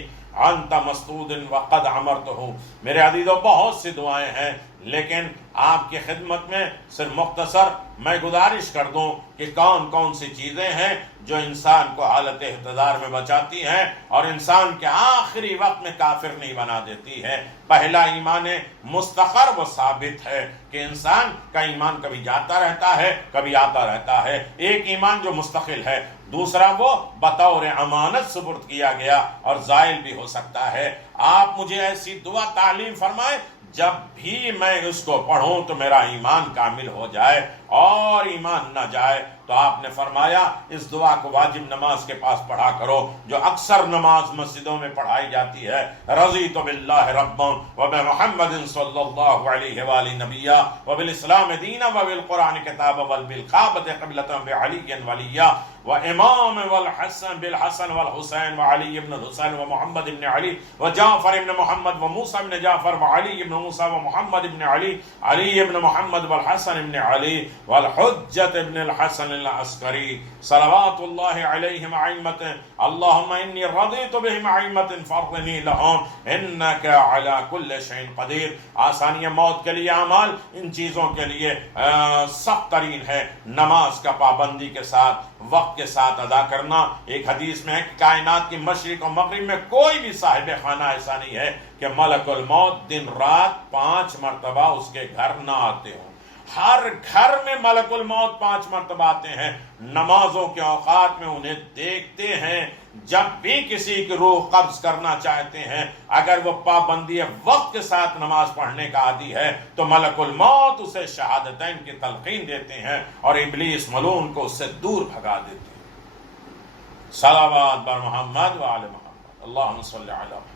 انت مسدود وقد امرتہ. میرے عزیزو بہت سی دعائیں ہیں لیکن آپ کی خدمت میں صرف مختصر میں گزارش کر دوں کہ کون کون سی چیزیں ہیں جو انسان کو حالت احتضار میں بچاتی ہیں اور انسان کے آخری وقت میں کافر نہیں بنا دیتی ہے. پہلا ایمان مستقر و ثابت ہے کہ انسان کا ایمان کبھی جاتا رہتا ہے کبھی آتا رہتا ہے. ایک ایمان جو مستقل ہے، دوسرا وہ بطور امانت سپرد کیا گیا اور زائل بھی ہو سکتا ہے. آپ مجھے ایسی دعا تعلیم فرمائیں جب بھی میں اس کو پڑھوں تو میرا ایمان کامل ہو جائے، اور ایمان نہ جائے تو آپ نے فرمایا اس دعا کو واجب نماز کے پاس پڑھا کرو جو اکثر نماز مسجدوں میں پڑھائی جاتی ہے. رضیت باللہ ربا وبمحمد صلی اللہ علیہ وآلہ نبیا وبالاسلام دینا وبالقرآن کتابا وبالخابۃ قبلۃ بعلی ولیہ وامام والحسن بالحسن والحسین وعلی بن الحسین ومحمد بن علی وجعفر بن محمد وموسى بن جعفر وعلی بن موسى ومحمد بن علی علی بن محمد والحسن بن علی والحجة بن الحسن العسکری صلوات اللہ علیہم ائمۃ. اللہم انی رضیت بہم ائمۃ فارضنی لہم انک علی کل شیء قدیر. آسانی موت کے لیے اعمال ان چیزوں کے لیے سخت ترین ہے. نماز کا پابندی کے ساتھ وقت کے ساتھ ادا کرنا. ایک حدیث میں ہے کہ کائنات کی مشرق و مغرب میں کوئی بھی صاحب خانہ ایسا نہیں ہے کہ ملک الموت دن رات 5 مرتبہ اس کے گھر نہ آتے ہوں. ہر گھر میں ملک الموت 5 مرتبہ آتے ہیں. نمازوں کے اوقات میں انہیں دیکھتے ہیں. جب بھی کسی کی روح قبض کرنا چاہتے ہیں اگر وہ پابندی وقت کے ساتھ نماز پڑھنے کا عادی ہے تو ملک الموت اسے شہادتین کی تلقین دیتے ہیں اور ابلیس ملعون کو اس سے دور بھگا دیتے ہیں. صلوات بر محمد و آل محمد اللہم صلی علی محمد.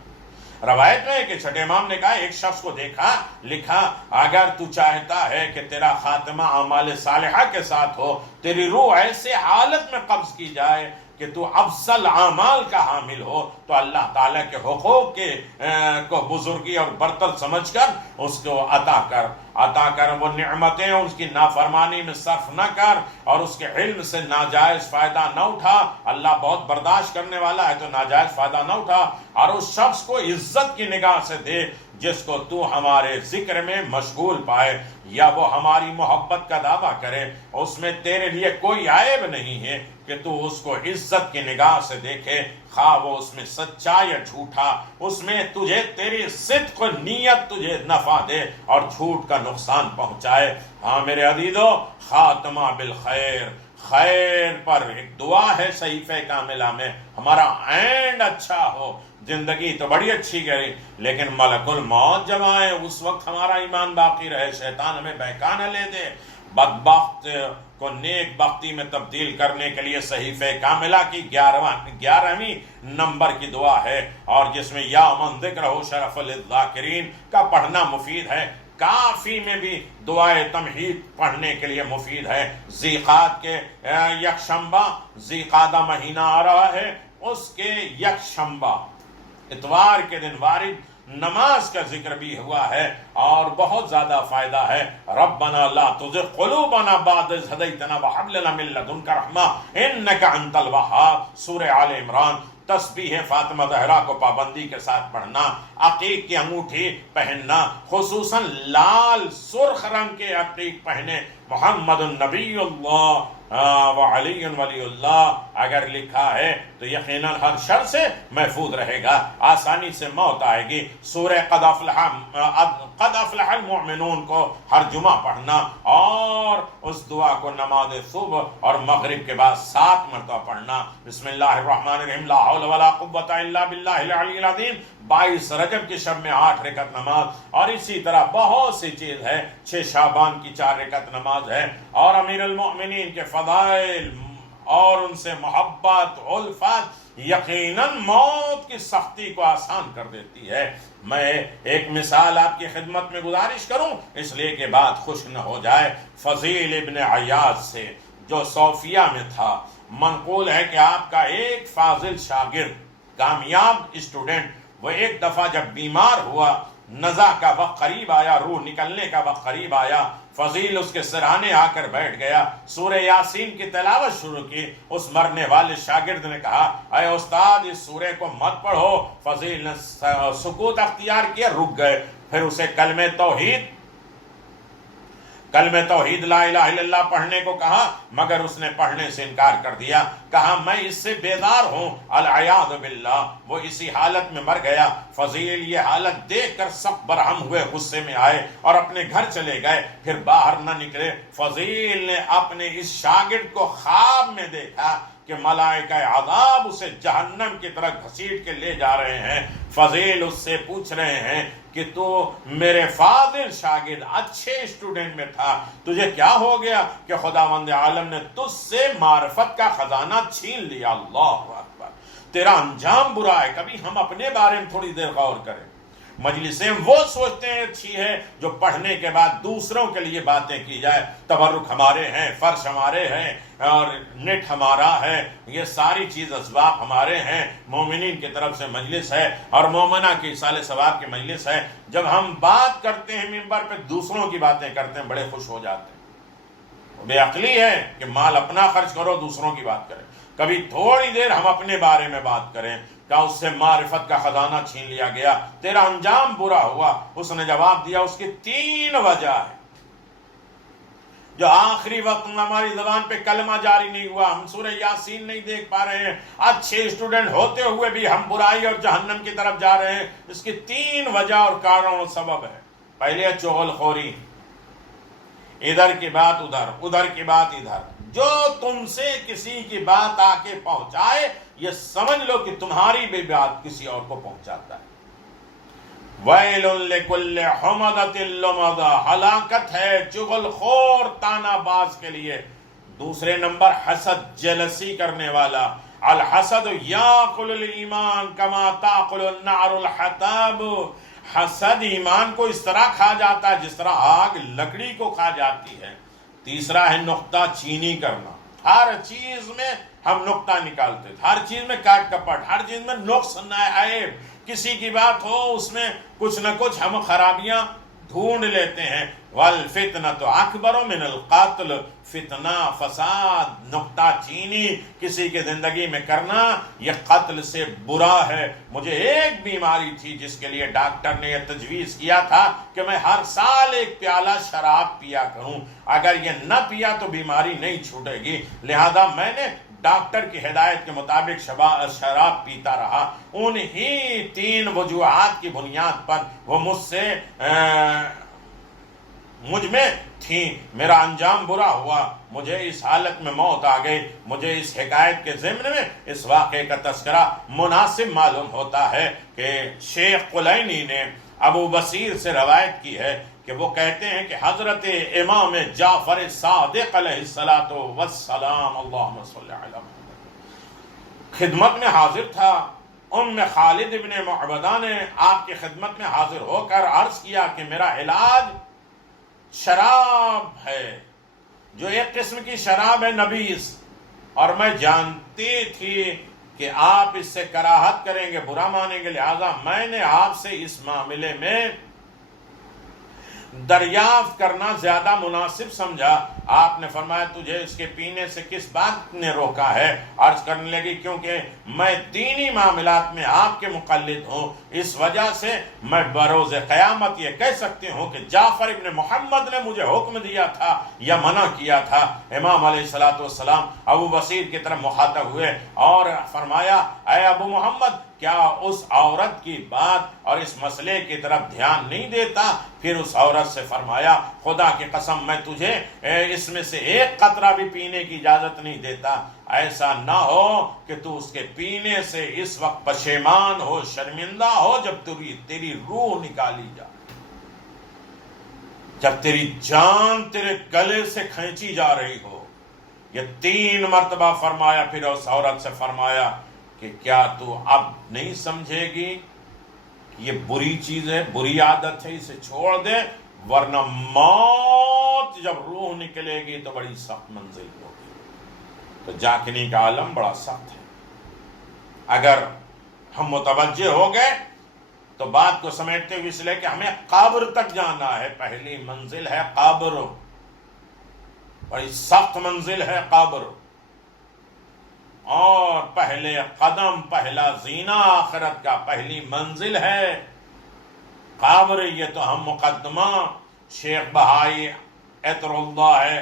روایت میں ہے کہ چھٹے امام نے کہا ایک شخص کو دیکھا، لکھا اگر تو چاہتا ہے کہ تیرا خاتمہ اعمال صالحہ کے ساتھ ہو، تیری روح ایسے حالت میں قبض کی جائے کہ تو افضل اعمال کا حامل ہو، تو اللہ تعالیٰ کے حقوق کو بزرگی اور برتر سمجھ کر اس کو عطا کر وہ نعمتیں اس کی نافرمانی میں صرف نہ کر اور اس کے علم سے ناجائز فائدہ نہ اٹھا. اللہ بہت برداشت کرنے والا ہے، تو ناجائز فائدہ نہ اٹھا اور اس شخص کو عزت کی نگاہ سے دیکھ جس کو تو ہمارے ذکر میں مشغول پائے یا وہ ہماری محبت کا دعویٰ کرے. اس میں تیرے لیے کوئی عیب نہیں ہے کہ تو اس کو عزت کی نگاہ سے دیکھے، خواہ وہ اس میں سچا یا جھوٹا، اس میں تجھے تیری صدق و نیت تجھے نفع دے اور جھوٹ کا نقصان پہنچائے۔ ہاں میرے عزیزو، خاتمہ بالخیر، خیر پر ایک دعا ہے صحیفہ کاملہ میں، ہمارا اینڈ اچھا ہو۔ زندگی تو بڑی اچھی گئی، لیکن ملک الموت جب آئے اس وقت ہمارا ایمان باقی رہے، شیطان ہمیں بہکا نہ لے دے۔ بدبخت کو نیک بختی میں تبدیل کرنے کے لیے صحیفہ کاملہ کی 11ویں نمبر کی دعا ہے، اور جس میں یا من ذکر ہو شرف للذاکرین کا پڑھنا مفید ہے۔ کافی میں بھی دعائے تمہید پڑھنے کے لیے مفید ہے۔ ذیقعد کے یکشنبہ، ذیقعدہ مہینہ آ رہا ہے، اس کے یکشنبہ اتوار کے دن وارد نماز کا ذکر بھی ہوا ہے اور بہت زیادہ فائدہ ہے۔ ربنا لا تزغ قلوبنا بعد اذ ہدیتنا وہب لنا من لدنک رحمہ انک انت الوہاب، سورہ آل عمران۔ تسبیح فاطمہ زہرا کو پابندی کے ساتھ پڑھنا، عقیق کی انگوٹھی پہننا، خصوصاً لال سرخ رنگ کے عقیق پہنے، محمد النبی اللہ وعلی ولی اللہ اگر لکھا ہے تو یقیناً ہر شر سے محفوظ رہے گا، آسانی سے موت آئے گی۔ سورہ قد افلح المؤمنون کو ہر جمعہ پڑھنا اور اس دعا کو نماز صبح اور مغرب کے بعد 7 مرتبہ پڑھنا۔ بسم اللہ الرحمن الرحیم، لا حول ولا قوت الا باللہ العلی العظیم۔ 22 رجب کی شب میں 8 رکعت نماز، اور اسی طرح بہت سی چیز ہے۔ 6 شعبان کی 4 رکعت نماز ہے، اور امیر المؤمنین کے فضائل اور ان سے محبت الفت یقیناً موت کی سختی کو آسان کر دیتی ہے۔ میں ایک مثال آپ کی خدمت میں گزارش کروں، اس لیے کہ بات خشک نہ ہو جائے۔ فضیل ابن عیاض سے جو صوفیہ میں تھا، منقول ہے کہ آپ کا ایک فاضل شاگرد، کامیاب اسٹوڈنٹ، وہ ایک دفعہ جب بیمار ہوا، نزع کا وقت قریب آیا، روح نکلنے کا وقت قریب آیا، فضیل اس کے سرانے آ کر بیٹھ گیا، سورہ یاسین کی تلاوت شروع کی۔ اس مرنے والے شاگرد نے کہا، اے استاد اس سورہ کو مت پڑھو۔ فضیل نے سکوت اختیار کیا، رک گئے۔ پھر اسے کلمہ توحید لا الہ الا اللہ پڑھنے کو کہا، مگر اس نے پڑھنے سے انکار کر دیا، کہا میں اس سے بیزار ہوں، العیاذ باللہ۔ وہ اسی حالت میں مر گیا۔ فضیل یہ حالت دیکھ کر سخت برہم ہوئے، غصے میں آئے اور اپنے گھر چلے گئے، پھر باہر نہ نکلے۔ فضیل نے اپنے اس شاگرد کو خواب میں دیکھا کہ ملائکہ عذاب اسے جہنم کی طرف گھسیٹ کے لے جا رہے ہیں۔ فضیل اس سے پوچھ رہے ہیں کہ تو میرے فاضل شاگرد، اچھے اسٹوڈنٹ میں تھا، تجھے کیا ہو گیا کہ خداوند عالم نے تجھ سے معرفت کا خزانہ چھین لیا؟ اللہ اکبر، تیرا انجام برا ہے۔ کبھی ہم اپنے بارے میں تھوڑی دیر غور کریں۔ مجلسیں وہ سوچتے ہیں اچھی ہے جو پڑھنے کے بعد دوسروں کے لیے باتیں کی جائے، تبرک ہمارے ہیں، فرش ہمارے ہیں، اور نیٹ ہمارا ہے، یہ ساری چیز اسباب ہمارے ہیں۔ مومنین کی طرف سے مجلس ہے اور مومنہ کی ایصال ثواب کی مجلس ہے۔ جب ہم بات کرتے ہیں ممبر پہ، دوسروں کی باتیں کرتے ہیں، بڑے خوش ہو جاتے ہیں۔ بے عقلی ہے کہ مال اپنا خرچ کرو، دوسروں کی بات کریں۔ کبھی تھوڑی دیر ہم اپنے بارے میں بات کریں، کہ اس سے معرفت کا خزانہ چھین لیا گیا، تیرا انجام برا ہوا۔ اس نے جواب دیا، اس کی 3 وجہ ہے۔ جو آخری وقت میں ہماری زبان پہ کلمہ جاری نہیں ہوا، ہم سورہ یاسین نہیں دیکھ پا رہے ہیں، اچھے اسٹوڈنٹ ہوتے ہوئے بھی ہم برائی اور جہنم کی طرف جا رہے ہیں، اس کی 3 وجہ اور کارن اور سبب ہے۔ پہلے ہے چغل خوری، ادھر کی بات ادھر، ادھر کی بات ادھر۔ جو تم سے کسی کی بات آ کے پہنچائے، یہ سمجھ لو کہ تمہاری بھی بات کسی اور کو پہنچاتا ہے۔ ویل لکل حمزۃ لمزہ، ہلاکت ہے چغل خور تانا باز کے لیے۔ دوسرے نمبر حسد، جلسی کرنے والا۔ الحسد یاکل الایمان کما تاکل النار الحطب۔ حسد ایمان کو اس طرح کھا جاتا ہے جس طرح آگ لکڑی کو کھا جاتی ہے۔ تیسرا ہے نقطہ چینی کرنا۔ ہر چیز میں ہم نقطہ نکالتے تھے، ہر چیز میں کاٹ کپٹ، ہر چیز میں نقص عیب، کسی کی بات ہو اس میں کچھ نہ کچھ ہم خرابیاں ڈھونڈ لیتے ہیں۔ والفتنۃ اکبر من القتل، فتنہ، فساد، نقطہ چینی کسی کی زندگی میں کرنا، یہ قتل سے برا ہے۔ مجھے ایک بیماری تھی جس کے لیے ڈاکٹر نے یہ تجویز کیا تھا کہ میں ہر سال 1 پیالہ شراب پیا کروں، اگر یہ نہ پیا تو بیماری نہیں چھوٹے گی، لہذا میں نے ڈاکٹر کی ہدایت کے مطابق شراب پیتا رہا، انہی 3 وجوہات کی بنیاد پر وہ مجھ میں تھی، میرا انجام برا ہوا، مجھے اس حالت میں موت آ گئی۔ مجھے اس حکایت کے ضمن میں اس واقعے کا تذکرہ مناسب معلوم ہوتا ہے کہ شیخ قلینی نے ابو بصیر سے روایت کی ہے کہ وہ کہتے ہیں کہ حضرت امام جعفر صادق علیہ الصلاۃ والسلام اللہم صلی علی محمد خدمت میں حاضر تھا۔ خالد ابن معبدہ نے آپ کی خدمت میں حاضر ہو کر عرض کیا کہ میرا علاج شراب ہے، جو ایک قسم کی شراب ہے نبیس، اور میں جانتی تھی کہ آپ اس سے کراہت کریں گے، برا مانیں گے، لہذا میں نے آپ سے اس معاملے میں دریافت کرنا زیادہ مناسب سمجھا۔ آپ نے فرمایا تجھے اس کے پینے سے کس بات نے روکا ہے؟ عرض کرنے لگی کیونکہ میں دینی معاملات میں آپ کے مقلد ہوں، اس وجہ سے میں بروز قیامت یہ کہہ سکتی ہوں کہ جعفر ابن محمد نے مجھے حکم دیا تھا یا منع کیا تھا۔ امام علیہ الصلوۃ والسلام ابو بصیر کی طرف مخاطب ہوئے اور فرمایا اے ابو محمد، کیا اس عورت کی بات اور اس مسئلے کی طرف دھیان نہیں دیتا؟ پھر اس عورت سے فرمایا خدا کی قسم میں تجھے اس میں سے ایک قطرہ بھی پینے کی اجازت نہیں دیتا، ایسا نہ ہو کہ تو اس کے پینے سے اس وقت پشیمان ہو، شرمندہ ہو جب تیری روح نکالی جائے، جب تیری جان تیرے گلے سے کھینچی جا رہی ہو۔ یہ 3 مرتبہ فرمایا۔ پھر اس عورت سے فرمایا کہ کیا تو اب نہیں سمجھے گی؟ یہ بری چیز ہے، بری عادت ہے، اسے چھوڑ دے، ورنہ موت جب روح نکلے گی تو بڑی سخت منزل ہوگی۔ تو جاکنی کا عالم بڑا سخت ہے۔ اگر ہم متوجہ ہو گئے تو بات کو سمیٹتے ہوئے اس لیے کہ ہمیں قبر تک جانا ہے، پہلی منزل ہے قبر، بڑی سخت منزل ہے قبر، اور پہلے قدم، پہلا زینہ آخرت کا، پہلی منزل ہے قبر۔ یہ تو ہم مقدمہ شیخ بہائی عطر اللہ ہے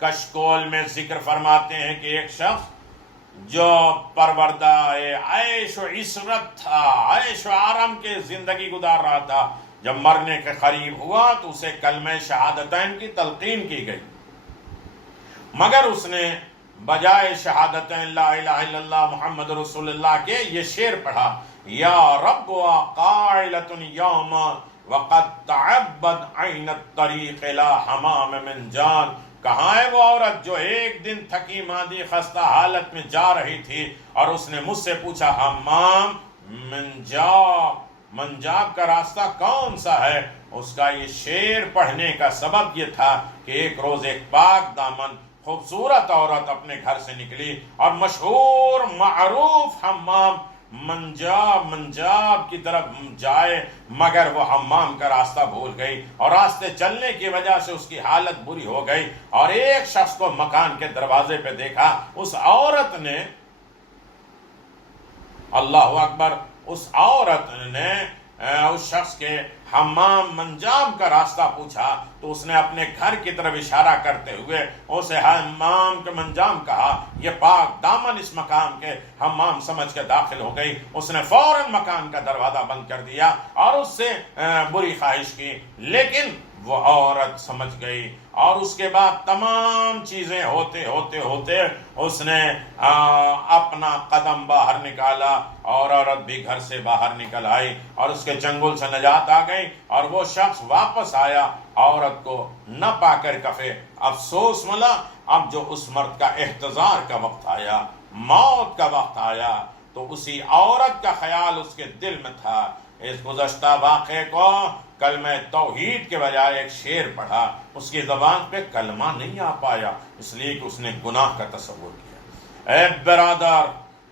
کشکول میں ذکر فرماتے ہیں کہ ایک شخص جو پروردہ عیش و عشرت تھا، عیش و آرام کے زندگی گزار رہا تھا، جب مرنے کے قریب ہوا تو اسے کلمہ شہادتین کی تلقین کی گئی، مگر اس نے بجائے شہادتین لا الہ الا اللہ محمد رسول اللہ کے یہ شعر پڑھا، یا رب قائلۃ یوم وقد تعبد عین الطریق لا حمام من جان۔ کہاں ہے وہ عورت جو ایک دن تھکی ماندی خستہ حالت میں جا رہی تھی اور اس نے مجھ سے پوچھا حمام منجاب کا راستہ کون سا ہے؟ اس کا یہ شعر پڑھنے کا سبب یہ تھا کہ ایک روز ایک پاک دامن خوبصورت عورت اپنے گھر سے نکلی اور مشہور معروف حمام منجاب کی طرف جائے، مگر وہ حمام کا راستہ بھول گئی اور راستے چلنے کی وجہ سے اس کی حالت بری ہو گئی، اور ایک شخص کو مکان کے دروازے پہ دیکھا۔ اس عورت نے، اللہ اکبر، اس عورت نے اس شخص کے حمام منجاب کا راستہ پوچھا تو اس نے اپنے گھر کی طرف اشارہ کرتے ہوئے اسے حمام کے منجام کہا۔ یہ پاک دامن اس مقام کے حمام سمجھ کے داخل ہو گئی۔ اس نے فوراً مکان کا دروازہ بند کر دیا اور اس سے بری خواہش کی، لیکن وہ عورت سمجھ گئی، اور اس کے بعد تمام چیزیں ہوتے ہوتے اس نے اپنا قدم باہر نکالا اور عورت بھی گھر سے باہر نکل آئی اور اس کے چنگل سے نجات آ گئی، اور وہ شخص واپس آیا عورت کو نہ پا کر کفے افسوس ملا۔ اب جو اس مرد کا احتضار کا وقت آیا، موت کا وقت آیا، تو اسی عورت کا خیال اس کے دل میں تھا۔ اس گزشتہ واقعے کو کلمہ توحید کے بجائے ایک شعر پڑھا، اس کی زبان پہ کلمہ نہیں آ پایا، اس لیے کہ اس نے گناہ کا تصور کیا۔ اے برادر،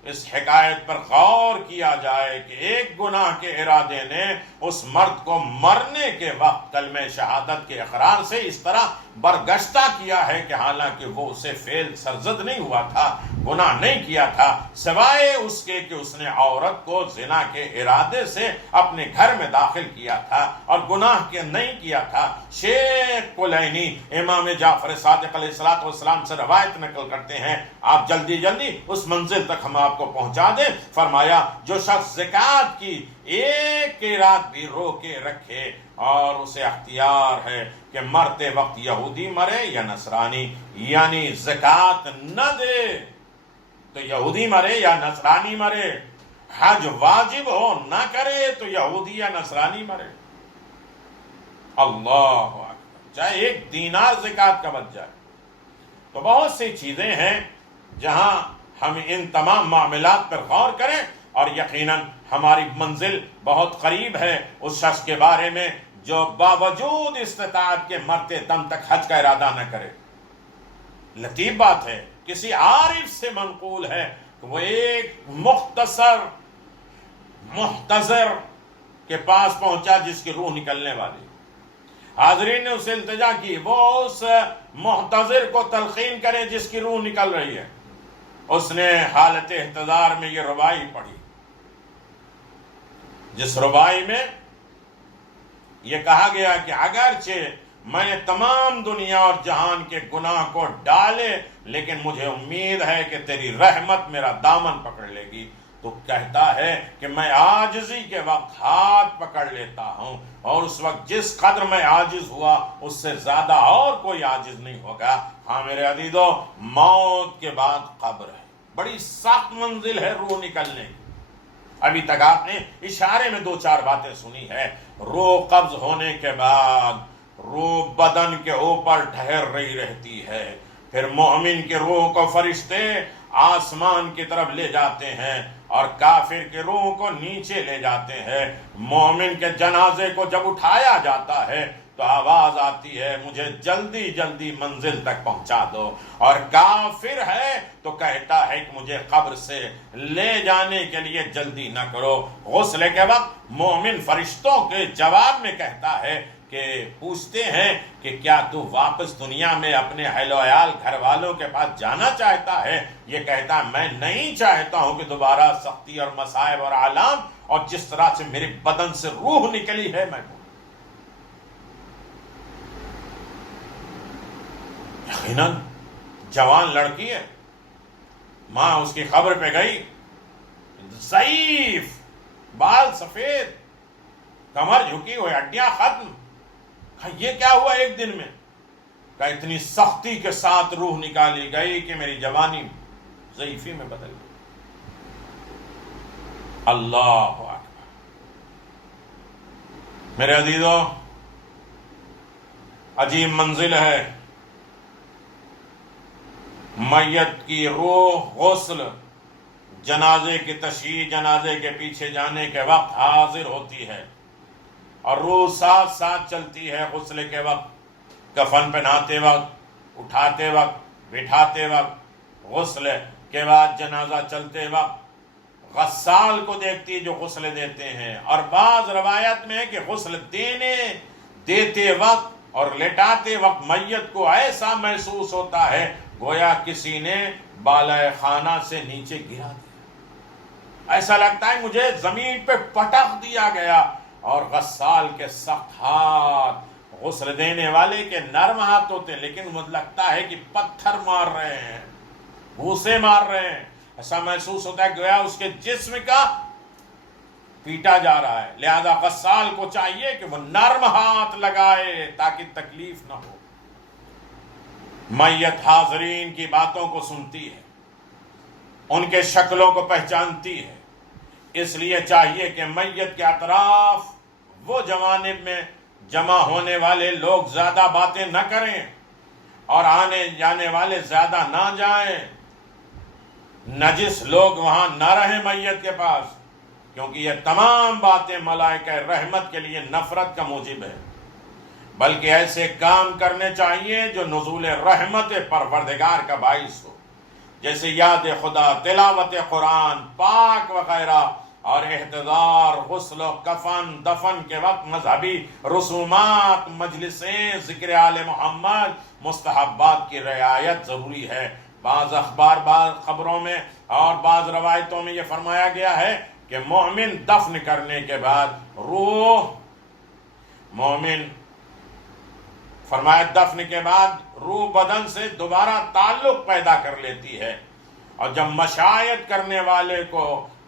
اس حکایت پر غور کیا جائے کہ ایک گناہ کے ارادے نے اس مرد کو مرنے کے وقت کلمہ شہادت کے اقرار سے اس طرح برگشتہ کیا ہے کہ حالانکہ وہ اسے فعل سرزد نہیں ہوا تھا، گناہ نہیں کیا تھا سوائے اس کے کہ اس نے عورت کو زنا کے ارادے سے اپنے گھر میں داخل کیا تھا اور گناہ کے نہیں کیا تھا۔ شیخ کلینی امام جعفر صادق علیہ السلام سے روایت نقل کرتے ہیں، آپ جلدی جلدی اس منزل تک ہم آپ کو پہنچا دیں۔ فرمایا جو شخص زکوٰۃ کی ایک رات بھی روکے رکھے اور اسے اختیار ہے کہ مرتے وقت یہودی مرے یا نصرانی، یعنی زکوٰۃ نہ دے تو یہودی مرے یا نصرانی مرے، حج واجب ہو نہ کرے تو یہودی یا نصرانی مرے۔ اللہ اکبر، چاہے ایک دینار زکوٰۃ کا بچ جائے۔ تو بہت سی چیزیں ہیں جہاں ہم ان تمام معاملات پر غور کریں، اور یقیناً ہماری منزل بہت قریب ہے اس شخص کے بارے میں جو باوجود استطاعت کے مرتے دم تک حج کا ارادہ نہ کرے۔ لطیف بات ہے، کسی عارف سے منقول ہے کہ وہ ایک مختصر محتضر کے پاس پہنچا جس کی روح نکلنے والی۔ حاضرین نے اسے التجا کی وہ اس محتضر کو تلقین کرے جس کی روح نکل رہی ہے۔ اس نے حالت احتضار میں یہ ربائی پڑھی، جس ربائی میں یہ کہا گیا کہ اگرچہ میں نے تمام دنیا اور جہان کے گناہ کو ڈالے لیکن مجھے امید ہے کہ تیری رحمت میرا دامن پکڑ لے گی۔ تو کہتا ہے کہ میں عاجزی کے وقت ہاتھ پکڑ لیتا ہوں، اور اس وقت جس قدر میں عاجز ہوا اس سے زیادہ اور کوئی عاجز نہیں ہوگا۔ ہاں میرے عزیزو، موت کے بعد قبر ہے، بڑی سخت منزل ہے روح نکلنے کی۔ ابھی تک آپ نے اشارے میں دو چار باتیں سنی ہے۔ روح قبض ہونے کے بعد روح بدن کے اوپر ٹھہر رہی رہتی ہے، پھر مومن کی روح کو فرشتے آسمان کی طرف لے جاتے ہیں اور کافر کی روح کو نیچے لے جاتے ہیں۔ مومن کے جنازے کو جب اٹھایا جاتا ہے تو آواز آتی ہے مجھے جلدی جلدی منزل تک پہنچا دو، اور کافر ہے تو کہتا ہے کہ مجھے قبر سے لے جانے کے لیے جلدی نہ کرو۔ غسل کے وقت مومن فرشتوں کے جواب میں کہتا ہے کہ پوچھتے ہیں کہ کیا تو واپس دنیا میں اپنے اہل و عیال گھر والوں کے پاس جانا چاہتا ہے؟ یہ کہتا ہے میں نہیں چاہتا ہوں کہ دوبارہ سختی اور مصائب اور آلام، اور جس طرح سے میرے بدن سے روح نکلی ہے میں یقیناً جوان لڑکی ہے، ماں اس کی قبر پہ گئی، ضعیف، بال سفید، کمر جھکی ہوئی، ہڈیاں ختم۔ یہ کیا ہوا ایک دن میں؟ کہ اتنی سختی کے ساتھ روح نکالی گئی کہ میری جوانی ضعیفی میں بدل گئی۔ اللہ اکبر۔ میرے عزیزو، عجیب منزل ہے۔ میت کی روح غسل، جنازے کی تشییع، جنازے کے پیچھے جانے کے وقت حاضر ہوتی ہے، اور روح ساتھ ساتھ چلتی ہے غسل کے وقت، کفن پہناتے وقت، اٹھاتے وقت، بٹھاتے وقت، غسل کے بعد جنازہ چلتے وقت غسال کو دیکھتی جو غسل دیتے ہیں، اور بعض روایت میں ہے کہ غسل دیتے وقت اور لٹاتے وقت میت کو ایسا محسوس ہوتا ہے گویا کسی نے بالائے خانہ سے نیچے گرا دیا، ایسا لگتا ہے مجھے زمین پہ پٹک دیا گیا، اور غسال کے سخت ہاتھ، غسل دینے والے کے نرم ہاتھ ہوتے ہیں لیکن مجھے لگتا ہے کہ پتھر مار رہے ہیں، گھوسے مار رہے ہیں، ایسا محسوس ہوتا ہے گویا اس کے جسم کا پیٹا جا رہا ہے۔ لہذا غسال کو چاہیے کہ وہ نرم ہاتھ لگائے تاکہ تکلیف نہ ہو۔ میت حاضرین کی باتوں کو سنتی ہے، ان کے شکلوں کو پہچانتی ہے، اس لیے چاہیے کہ میت کے اطراف وہ جوانب میں جمع ہونے والے لوگ زیادہ باتیں نہ کریں، اور آنے جانے والے زیادہ نہ جائیں، نجس لوگ وہاں نہ رہیں میت کے پاس، کیونکہ یہ تمام باتیں ملائکہ رحمت کے لیے نفرت کا موجب ہے، بلکہ ایسے کام کرنے چاہیے جو نزول رحمت پروردگار کا باعث ہو، جیسے یاد خدا، تلاوت قرآن پاک وغیرہ، اور احتضار، غسل و کفن، دفن کے وقت مذہبی رسومات، مجلسیں، ذکر آل محمد، مستحبات کی رعایت ضروری ہے۔ بعض اخبار، بعض خبروں میں اور بعض روایتوں میں یہ فرمایا گیا ہے کہ مومن دفن کرنے کے بعد مومن فرمایا دفن کے بعد روح بدن سے دوبارہ تعلق پیدا کر لیتی ہے، اور جب مشاہد کرنے والے کو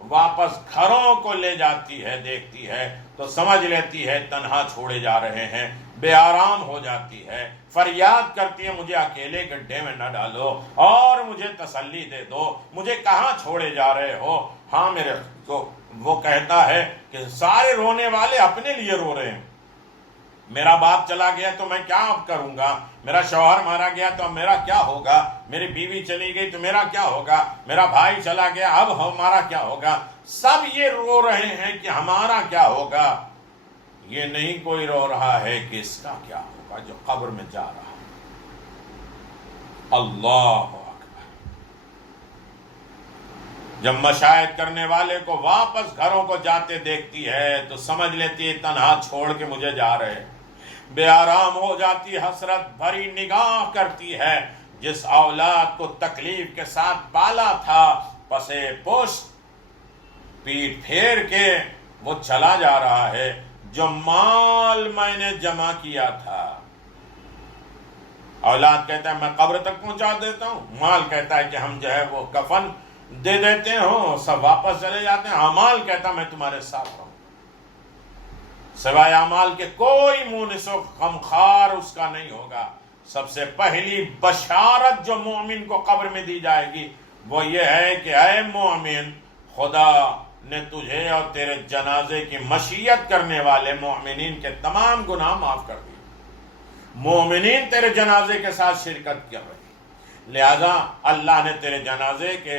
واپس گھروں کو لے جاتی ہے، دیکھتی ہے تو سمجھ لیتی ہے تنہا چھوڑے جا رہے ہیں، بے آرام ہو جاتی ہے، فریاد کرتی ہے مجھے اکیلے گڈھے میں نہ ڈالو اور مجھے تسلی دے دو، مجھے کہاں چھوڑے جا رہے ہو۔ ہاں میرے کو وہ کہتا ہے کہ سارے رونے والے اپنے لیے رو رہے ہیں، میرا باپ چلا گیا تو میں کیا اب کروں گا، میرا شوہر مارا گیا تو اب میرا کیا ہوگا، میری بیوی چلی گئی تو میرا کیا ہوگا، میرا بھائی چلا گیا اب ہمارا کیا ہوگا۔ سب یہ رو رہے ہیں کہ ہمارا کیا ہوگا، یہ نہیں کوئی رو رہا ہے کہ اس کا کیا ہوگا جو قبر میں جا رہا ہے۔ اللہ اکبر۔ جب مشاہد کرنے والے کو واپس گھروں کو جاتے دیکھتی ہے تو سمجھ لیتی ہے تنہا چھوڑ کے مجھے جا رہے، بے آرام ہو جاتی، حسرت بھری نگاہ کرتی ہے، جس اولاد کو تکلیف کے ساتھ پالا تھا، پسے پشت پیٹ پھیر کے وہ چلا جا رہا ہے، جو مال میں نے جمع کیا تھا۔ اولاد کہتا ہے میں قبر تک پہنچا دیتا ہوں، مال کہتا ہے کہ ہم جو ہے وہ کفن دے دیتے ہوں، سب واپس چلے جاتے ہیں۔ اعمال کہتا میں تمہارے ساتھ رہوں، سوائے اعمال کے کوئی مونس و غمخوار اس کا نہیں ہوگا۔ سب سے پہلی بشارت جو مومن کو قبر میں دی جائے گی وہ یہ ہے کہ اے مومن، خدا نے تجھے اور تیرے جنازے کی مشیت کرنے والے مومنین کے تمام گناہ معاف کر دیے، مومنین تیرے جنازے کے ساتھ شرکت کر رہے، لہذا اللہ نے تیرے جنازے کے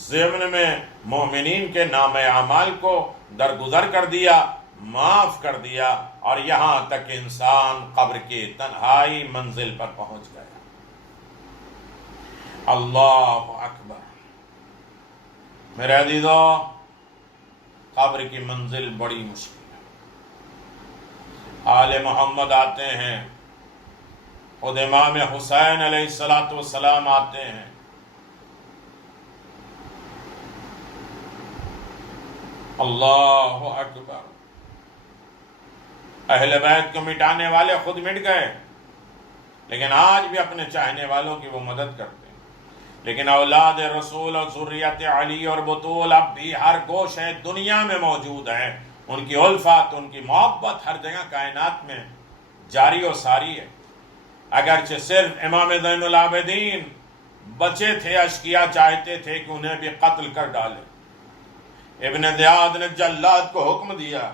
ضمن میں مومنین کے نام اعمال کو درگزر کر دیا، معاف کر دیا، اور یہاں تک انسان قبر کی تنہائی منزل پر پہنچ گیا۔ اللہ اکبر۔ میرے عزیزو، قبر کی منزل بڑی مشکل ہے۔ آل محمد آتے ہیں، خود امام حسین علیہ السلام آتے ہیں، اللہ اکبر۔ اہل بیت کو مٹانے والے خود مٹ گئے، لیکن آج بھی اپنے چاہنے والوں کی وہ مدد کرتے ہیں۔ لیکن اولاد رسول اور ذریت علی اور بطول اب بھی ہر گوشے دنیا میں موجود ہیں، ان کی الفت، ان کی محبت ہر جگہ کائنات میں جاری و ساری ہے۔ اگرچہ صرف امام زین العابدین بچے تھے، اشقیاء چاہتے تھے کہ انہیں بھی قتل کر ڈالے، ابن زیاد نے جلاد کو حکم دیا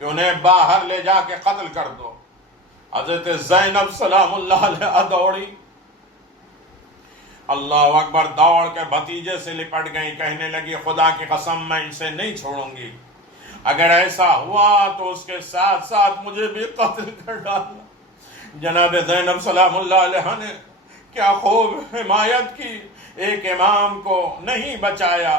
کہ انہیں باہر لے جا کے قتل کر دو۔ حضرت زینب سلام اللہ علیہا دوڑی، اللہ اکبر، دوڑ کے بھتیجے سے لپٹ گئی، کہنے لگی خدا کی قسم میں اسے نہیں چھوڑوں گی، اگر ایسا ہوا تو اس کے ساتھ ساتھ مجھے بھی قتل کر ڈالنا۔ جناب زینب سلام اللہ علیہا نے کیا خوب حمایت کی، ایک امام کو نہیں بچایا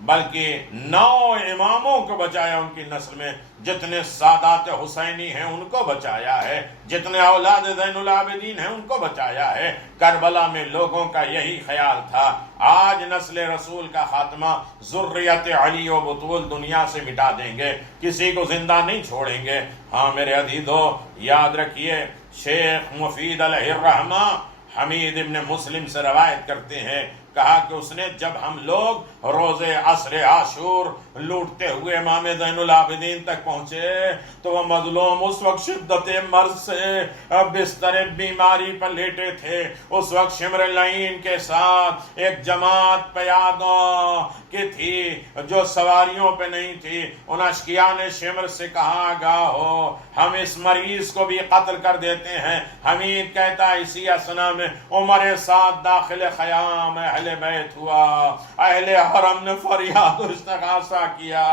بلکہ 9 اماموں کو بچایا، ان کی نسل میں جتنے سادات حسینی ہیں ان کو بچایا ہے، جتنے اولاد زین العابدین ہیں ان کو بچایا ہے۔ کربلا میں لوگوں کا یہی خیال تھا، آج نسل رسول کا خاتمہ ذریت علی و بطول دنیا سے مٹا دیں گے، کسی کو زندہ نہیں چھوڑیں گے۔ ہاں میرے عزیزو، یاد رکھیے، شیخ مفید علیہ الرحمہ حمید ابن مسلم سے روایت کرتے ہیں، کہا کہ اس نے جب ہم لوگ روز عصر عاشور لوٹتے ہوئے امام زین العابدین تک پہنچے تو وہ مظلوم اس وقت شدت مرض سے بستر بیماری پر لیٹے تھے۔ اس وقت شمر لعین کے ساتھ ایک جماعت پیادوں کی تھی جو سواریوں پہ نہیں تھی۔ ان اشقیاء نے شمر سے کہا آگاہ ہو، ہم اس مریض کو بھی قتل کر دیتے ہیں۔ حمید کہتا ہے اسی اسنا میں عمر سعد داخل خیام اہل بیت ہوا، اہل حرم نے فریاد و استغاثہ کیا،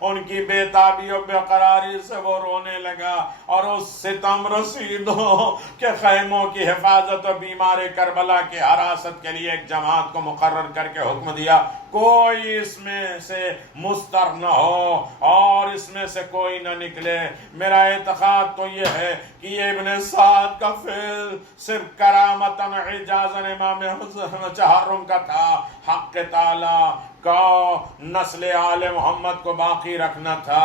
ان کی بے تابی و بے قراری سے وہ رونے لگا، اور اس ستم رسیدوں کہ خیموں کی حفاظت و بیمار کربلا کی حراست کے لیے ایک جماعت کو مقرر کر کے حکم دیا، کوئی اس میں سے مستر نہ ہو اور اس میں سے کوئی نہ نکلے۔ میرا اعتقاد تو یہ ہے کہ یہ ابن سعد کا فعل صرف کرامتاً اعجازاً امام چہارم کا تھا، حق تعالی کا نسل آل محمد کو باقی رکھنا تھا۔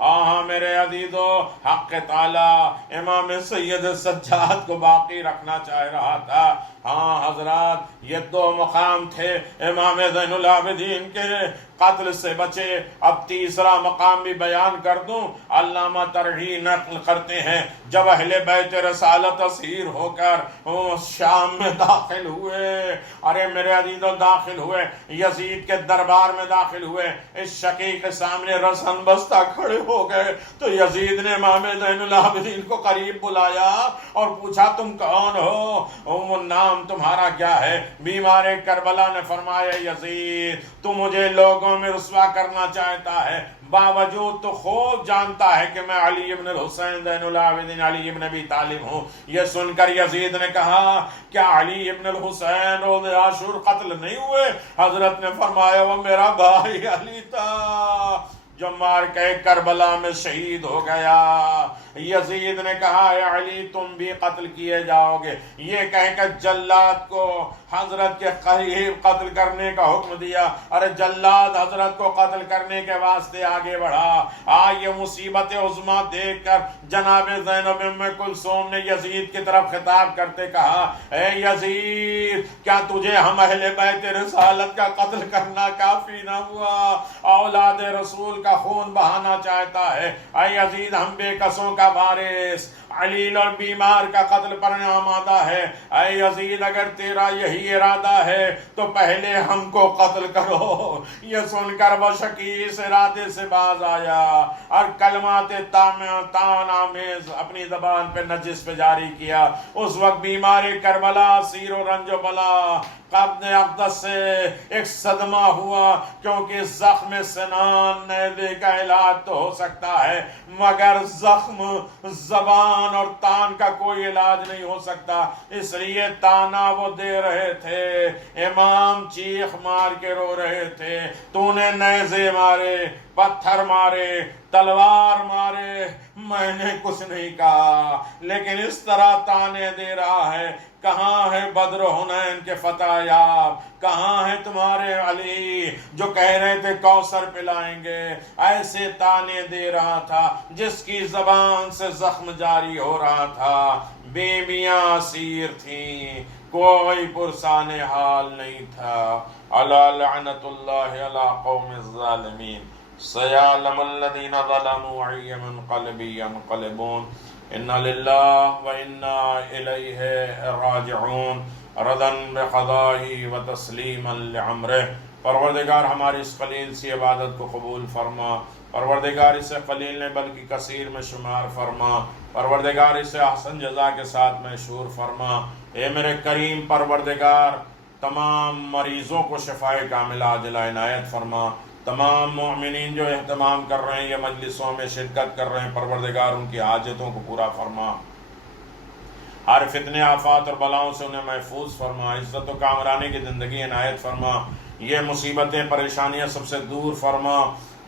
ہاں میرے عزیزو، حق تعالی امام سید سجاد کو باقی رکھنا چاہ رہا تھا۔ ہاں حضرات، یہ دو مقام تھے امام زین العابدین کے قتل سے بچے۔ اب تیسرا مقام بھی بیان کر دوں۔ علامہ ترحی نقل کرتے ہیں جب اہل بیت رسالت اسیر ہو کر شام میں داخل ہوئے، ارے میرے عزیزو داخل ہوئے، یزید کے دربار میں داخل ہوئے، اس شقیق کے سامنے رسن بستہ کھڑے ہو گئے تو یزید نے امام زین العابدین کو قریب بلایا اور پوچھا تم کون ہو، وہ نام تمہارا کیا ہے؟ بیمار کربلا نے فرمایا یزید تو مجھے لوگوں میں رسوا کرنا چاہتا ہے، باوجود تو خوب جانتا ہے کہ میں علی ابن الحسین زین العابدین علی ابن ابی طالب ہوں۔ یہ سن کر یزید نے کہا کیا علی ابن الحسین روز عاشور قتل نہیں ہوئے؟ حضرت نے فرمایا وہ میرا بھائی علی تھا جو مارکہ کربلا میں شہید ہو گیا۔ یزید نے کہا اے علی تم بھی قتل کیے جاؤ گے، یہ کہہ کر جلاد کو حضرت کے قریب قتل کرنے کا حکم دیا۔ ارے جلاد حضرت کو قتل کرنے کے واسطے آگے بڑھا۔ یہ مصیبت عظمی دیکھ کر جناب زینب ام کلثوم نے یزید کی طرف خطاب کرتے کہا اے یزید کیا تجھے ہم اہل بیت رسالت کا قتل کرنا کافی نہ ہوا؟ اولاد رسول کا خون بہانا چاہتا ہے؟ اے یزید ہم بے کسوں کا وارث، علیل اور بیمار کا قتل پر آمادہ ہے۔ اے یزید اگر تیرا یہی ارادہ ہے تو پہلے ہم کو قتل کرو۔ یہ سن کر وہ شکی اس ارادے سے باز آیا اور کلمات تان آمیز اپنی زبان پہ نجس پہ جاری کیا۔ اس وقت بیمار کربلا سیر و رنج و بلا قبض اقدس سے ایک صدمہ ہوا، کیونکہ زخم سنان نیزے کا علاج تو ہو سکتا ہے مگر زخم زبان اور تان کا کوئی علاج نہیں ہو سکتا، اس لیے تانا وہ دے رہے تھے۔ امام چیخ مار کے رو رہے تھے تو نے نیزے مارے، پتھر مارے، تلوار مارے، میں نے کچھ نہیں کہا، لیکن اس طرح تانے دے رہا ہے کہاں ہے بدر و حنین کے فتح یاب، کہاں ہے تمہارے علی جو کہہ رہے تھے کوثر پلائیں گے؟ ایسے تانے دے رہا تھا جس کی زبان سے زخم جاری ہو رہا تھا۔ بیویاں اسیر تھیں، کوئی پرسان حال نہیں تھا۔ الا لعنت اللہ علی قوم الظالمین سیعلم الذین ظلموا ای منقلب ینقلبون انا للہ و انا الیہ راجعون رضا بقضائہ و تسلیما لعمرہ۔ پروردگار ہماری اس قلیل سی عبادت کو قبول فرما، پروردگار اسے قلیل نے بلکہ کثیر میں شمار فرما، پروردگار اسے احسن جزا کے ساتھ مشہور فرما۔ اے میرے کریم پروردگار تمام مریضوں کو شفائے کاملہ عاجلہ عنایت فرما، تمام مومنین جو اہتمام کر رہے ہیں یہ مجلسوں میں شرکت کر رہے ہیں پروردگار ان کی حاجتوں کو پورا فرما، ہر فتنے آفات اور بلاؤں سے انہیں محفوظ فرما، عزت و کامرانی کی زندگی عنایت فرما، یہ مصیبتیں پریشانیاں سب سے دور فرما،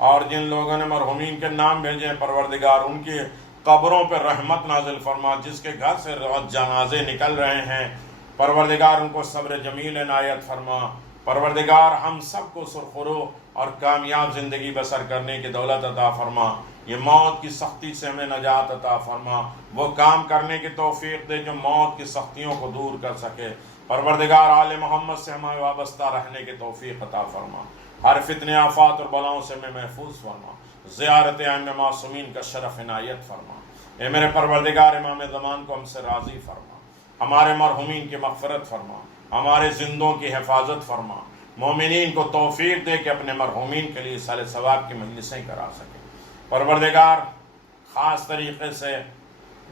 اور جن لوگوں نے مرحومین کے نام بھیجے ہیں پروردگار ان کی قبروں پہ رحمت نازل فرما، جس کے گھر سے جنازے نکل رہے ہیں پروردگار ان کو صبر جمیل عنایت فرما، پروردگار ہم سب کو سرخرو اور کامیاب زندگی بسر کرنے کی دولت عطا فرما، یہ موت کی سختی سے ہمیں نجات عطا فرما، وہ کام کرنے کی توفیق دے جو موت کی سختیوں کو دور کر سکے، پروردگار آل محمد سے ہمیں وابستہ رہنے کی توفیق عطا فرما، ہر فتنے آفات اور بلاؤں سے ہمیں محفوظ فرما، زیارت ائمہ معصومین کا شرف عنایت فرما۔ اے میرے پروردگار امام زمان کو ہم سے راضی فرما، ہمارے مرحومین کی مغفرت فرما، ہمارے زندوں کی حفاظت فرما، مومنین کو توفیق دے کہ اپنے مرحومین کے لیے سال ثواب کی مجلسیں کرا سکیں۔ پروردگار خاص طریقے سے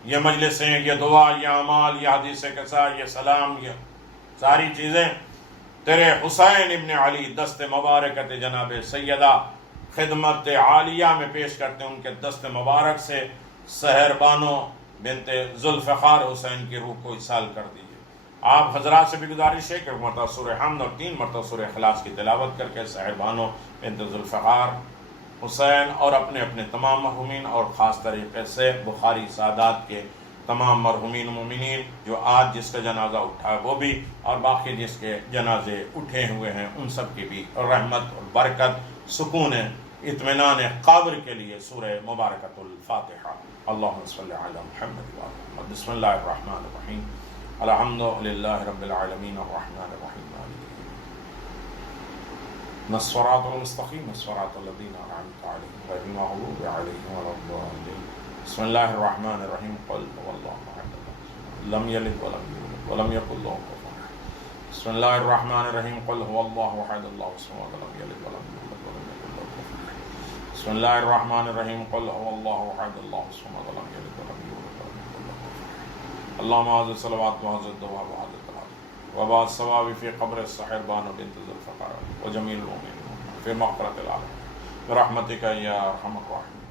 یہ مجلسیں، یہ دعا، یہ اعمال، یہ حدیث قصہ، یہ سلام، یہ ساری چیزیں تیرے حسین ابن علی دست مبارکت جناب سیدہ خدمت عالیہ میں پیش کرتے ہیں، ان کے دست مبارک سے سحر بانو بنت ذوالفقار حسین کی روح کو اصال کر دیجیے۔ آپ حضرات سے بھی گزارش ہے کہ مرتبہ سورہ حمد اور 3 مرتبہ سورہ اخلاص کی تلاوت کر کے سحر بانو بنت ذوالفقار حسین اور اپنے اپنے تمام مرحومین اور خاص طریقے سے بخاری سادات کے تمام مرحومین مومنین جو آج جس کا جنازہ اٹھا ہے وہ بھی، اور باقی جس کے جنازے اٹھے ہوئے ہیں ان سب کی بھی رحمت اور برکت، سکون اطمینان قبر کے لیے سورہ مبارکۃ الفاتحہ۔ اللہم صلی علی محمد و آل محمد۔ بسم اللہ الرحمن الرحیم، الحمد للہ رب العالمین الرحمن الرحیم الصراط المستقیم الصراط الذین انعمت علیہم غیر المغضوب علیہم ولا الضالین۔ بسم اللہ الرحمن الرحیم، قل هو اللہ احد لم یلد ولم یولد ولم یکن له کفوا احد۔ بسم اللہ الرحمن الرحیم، قل هو اللہ احد اللہ الصمد لم یلد ولم یولد ولم یکن له کفوا احد۔ بسم اللہ الرحمن الرحیم، قل هو اللہ احد اللہ الصمد لم یلد ولم یولد ولم یکن له کفوا احد۔ اللہم حاضر صلوات و حاضر دعا و حاضر طلب وبعد ثواب فی قبر السحر بانو بنت ذوالفقار و جمیل المؤمنین فی مغفرۃ العالمین برحمتک یا ارحم الراحمین۔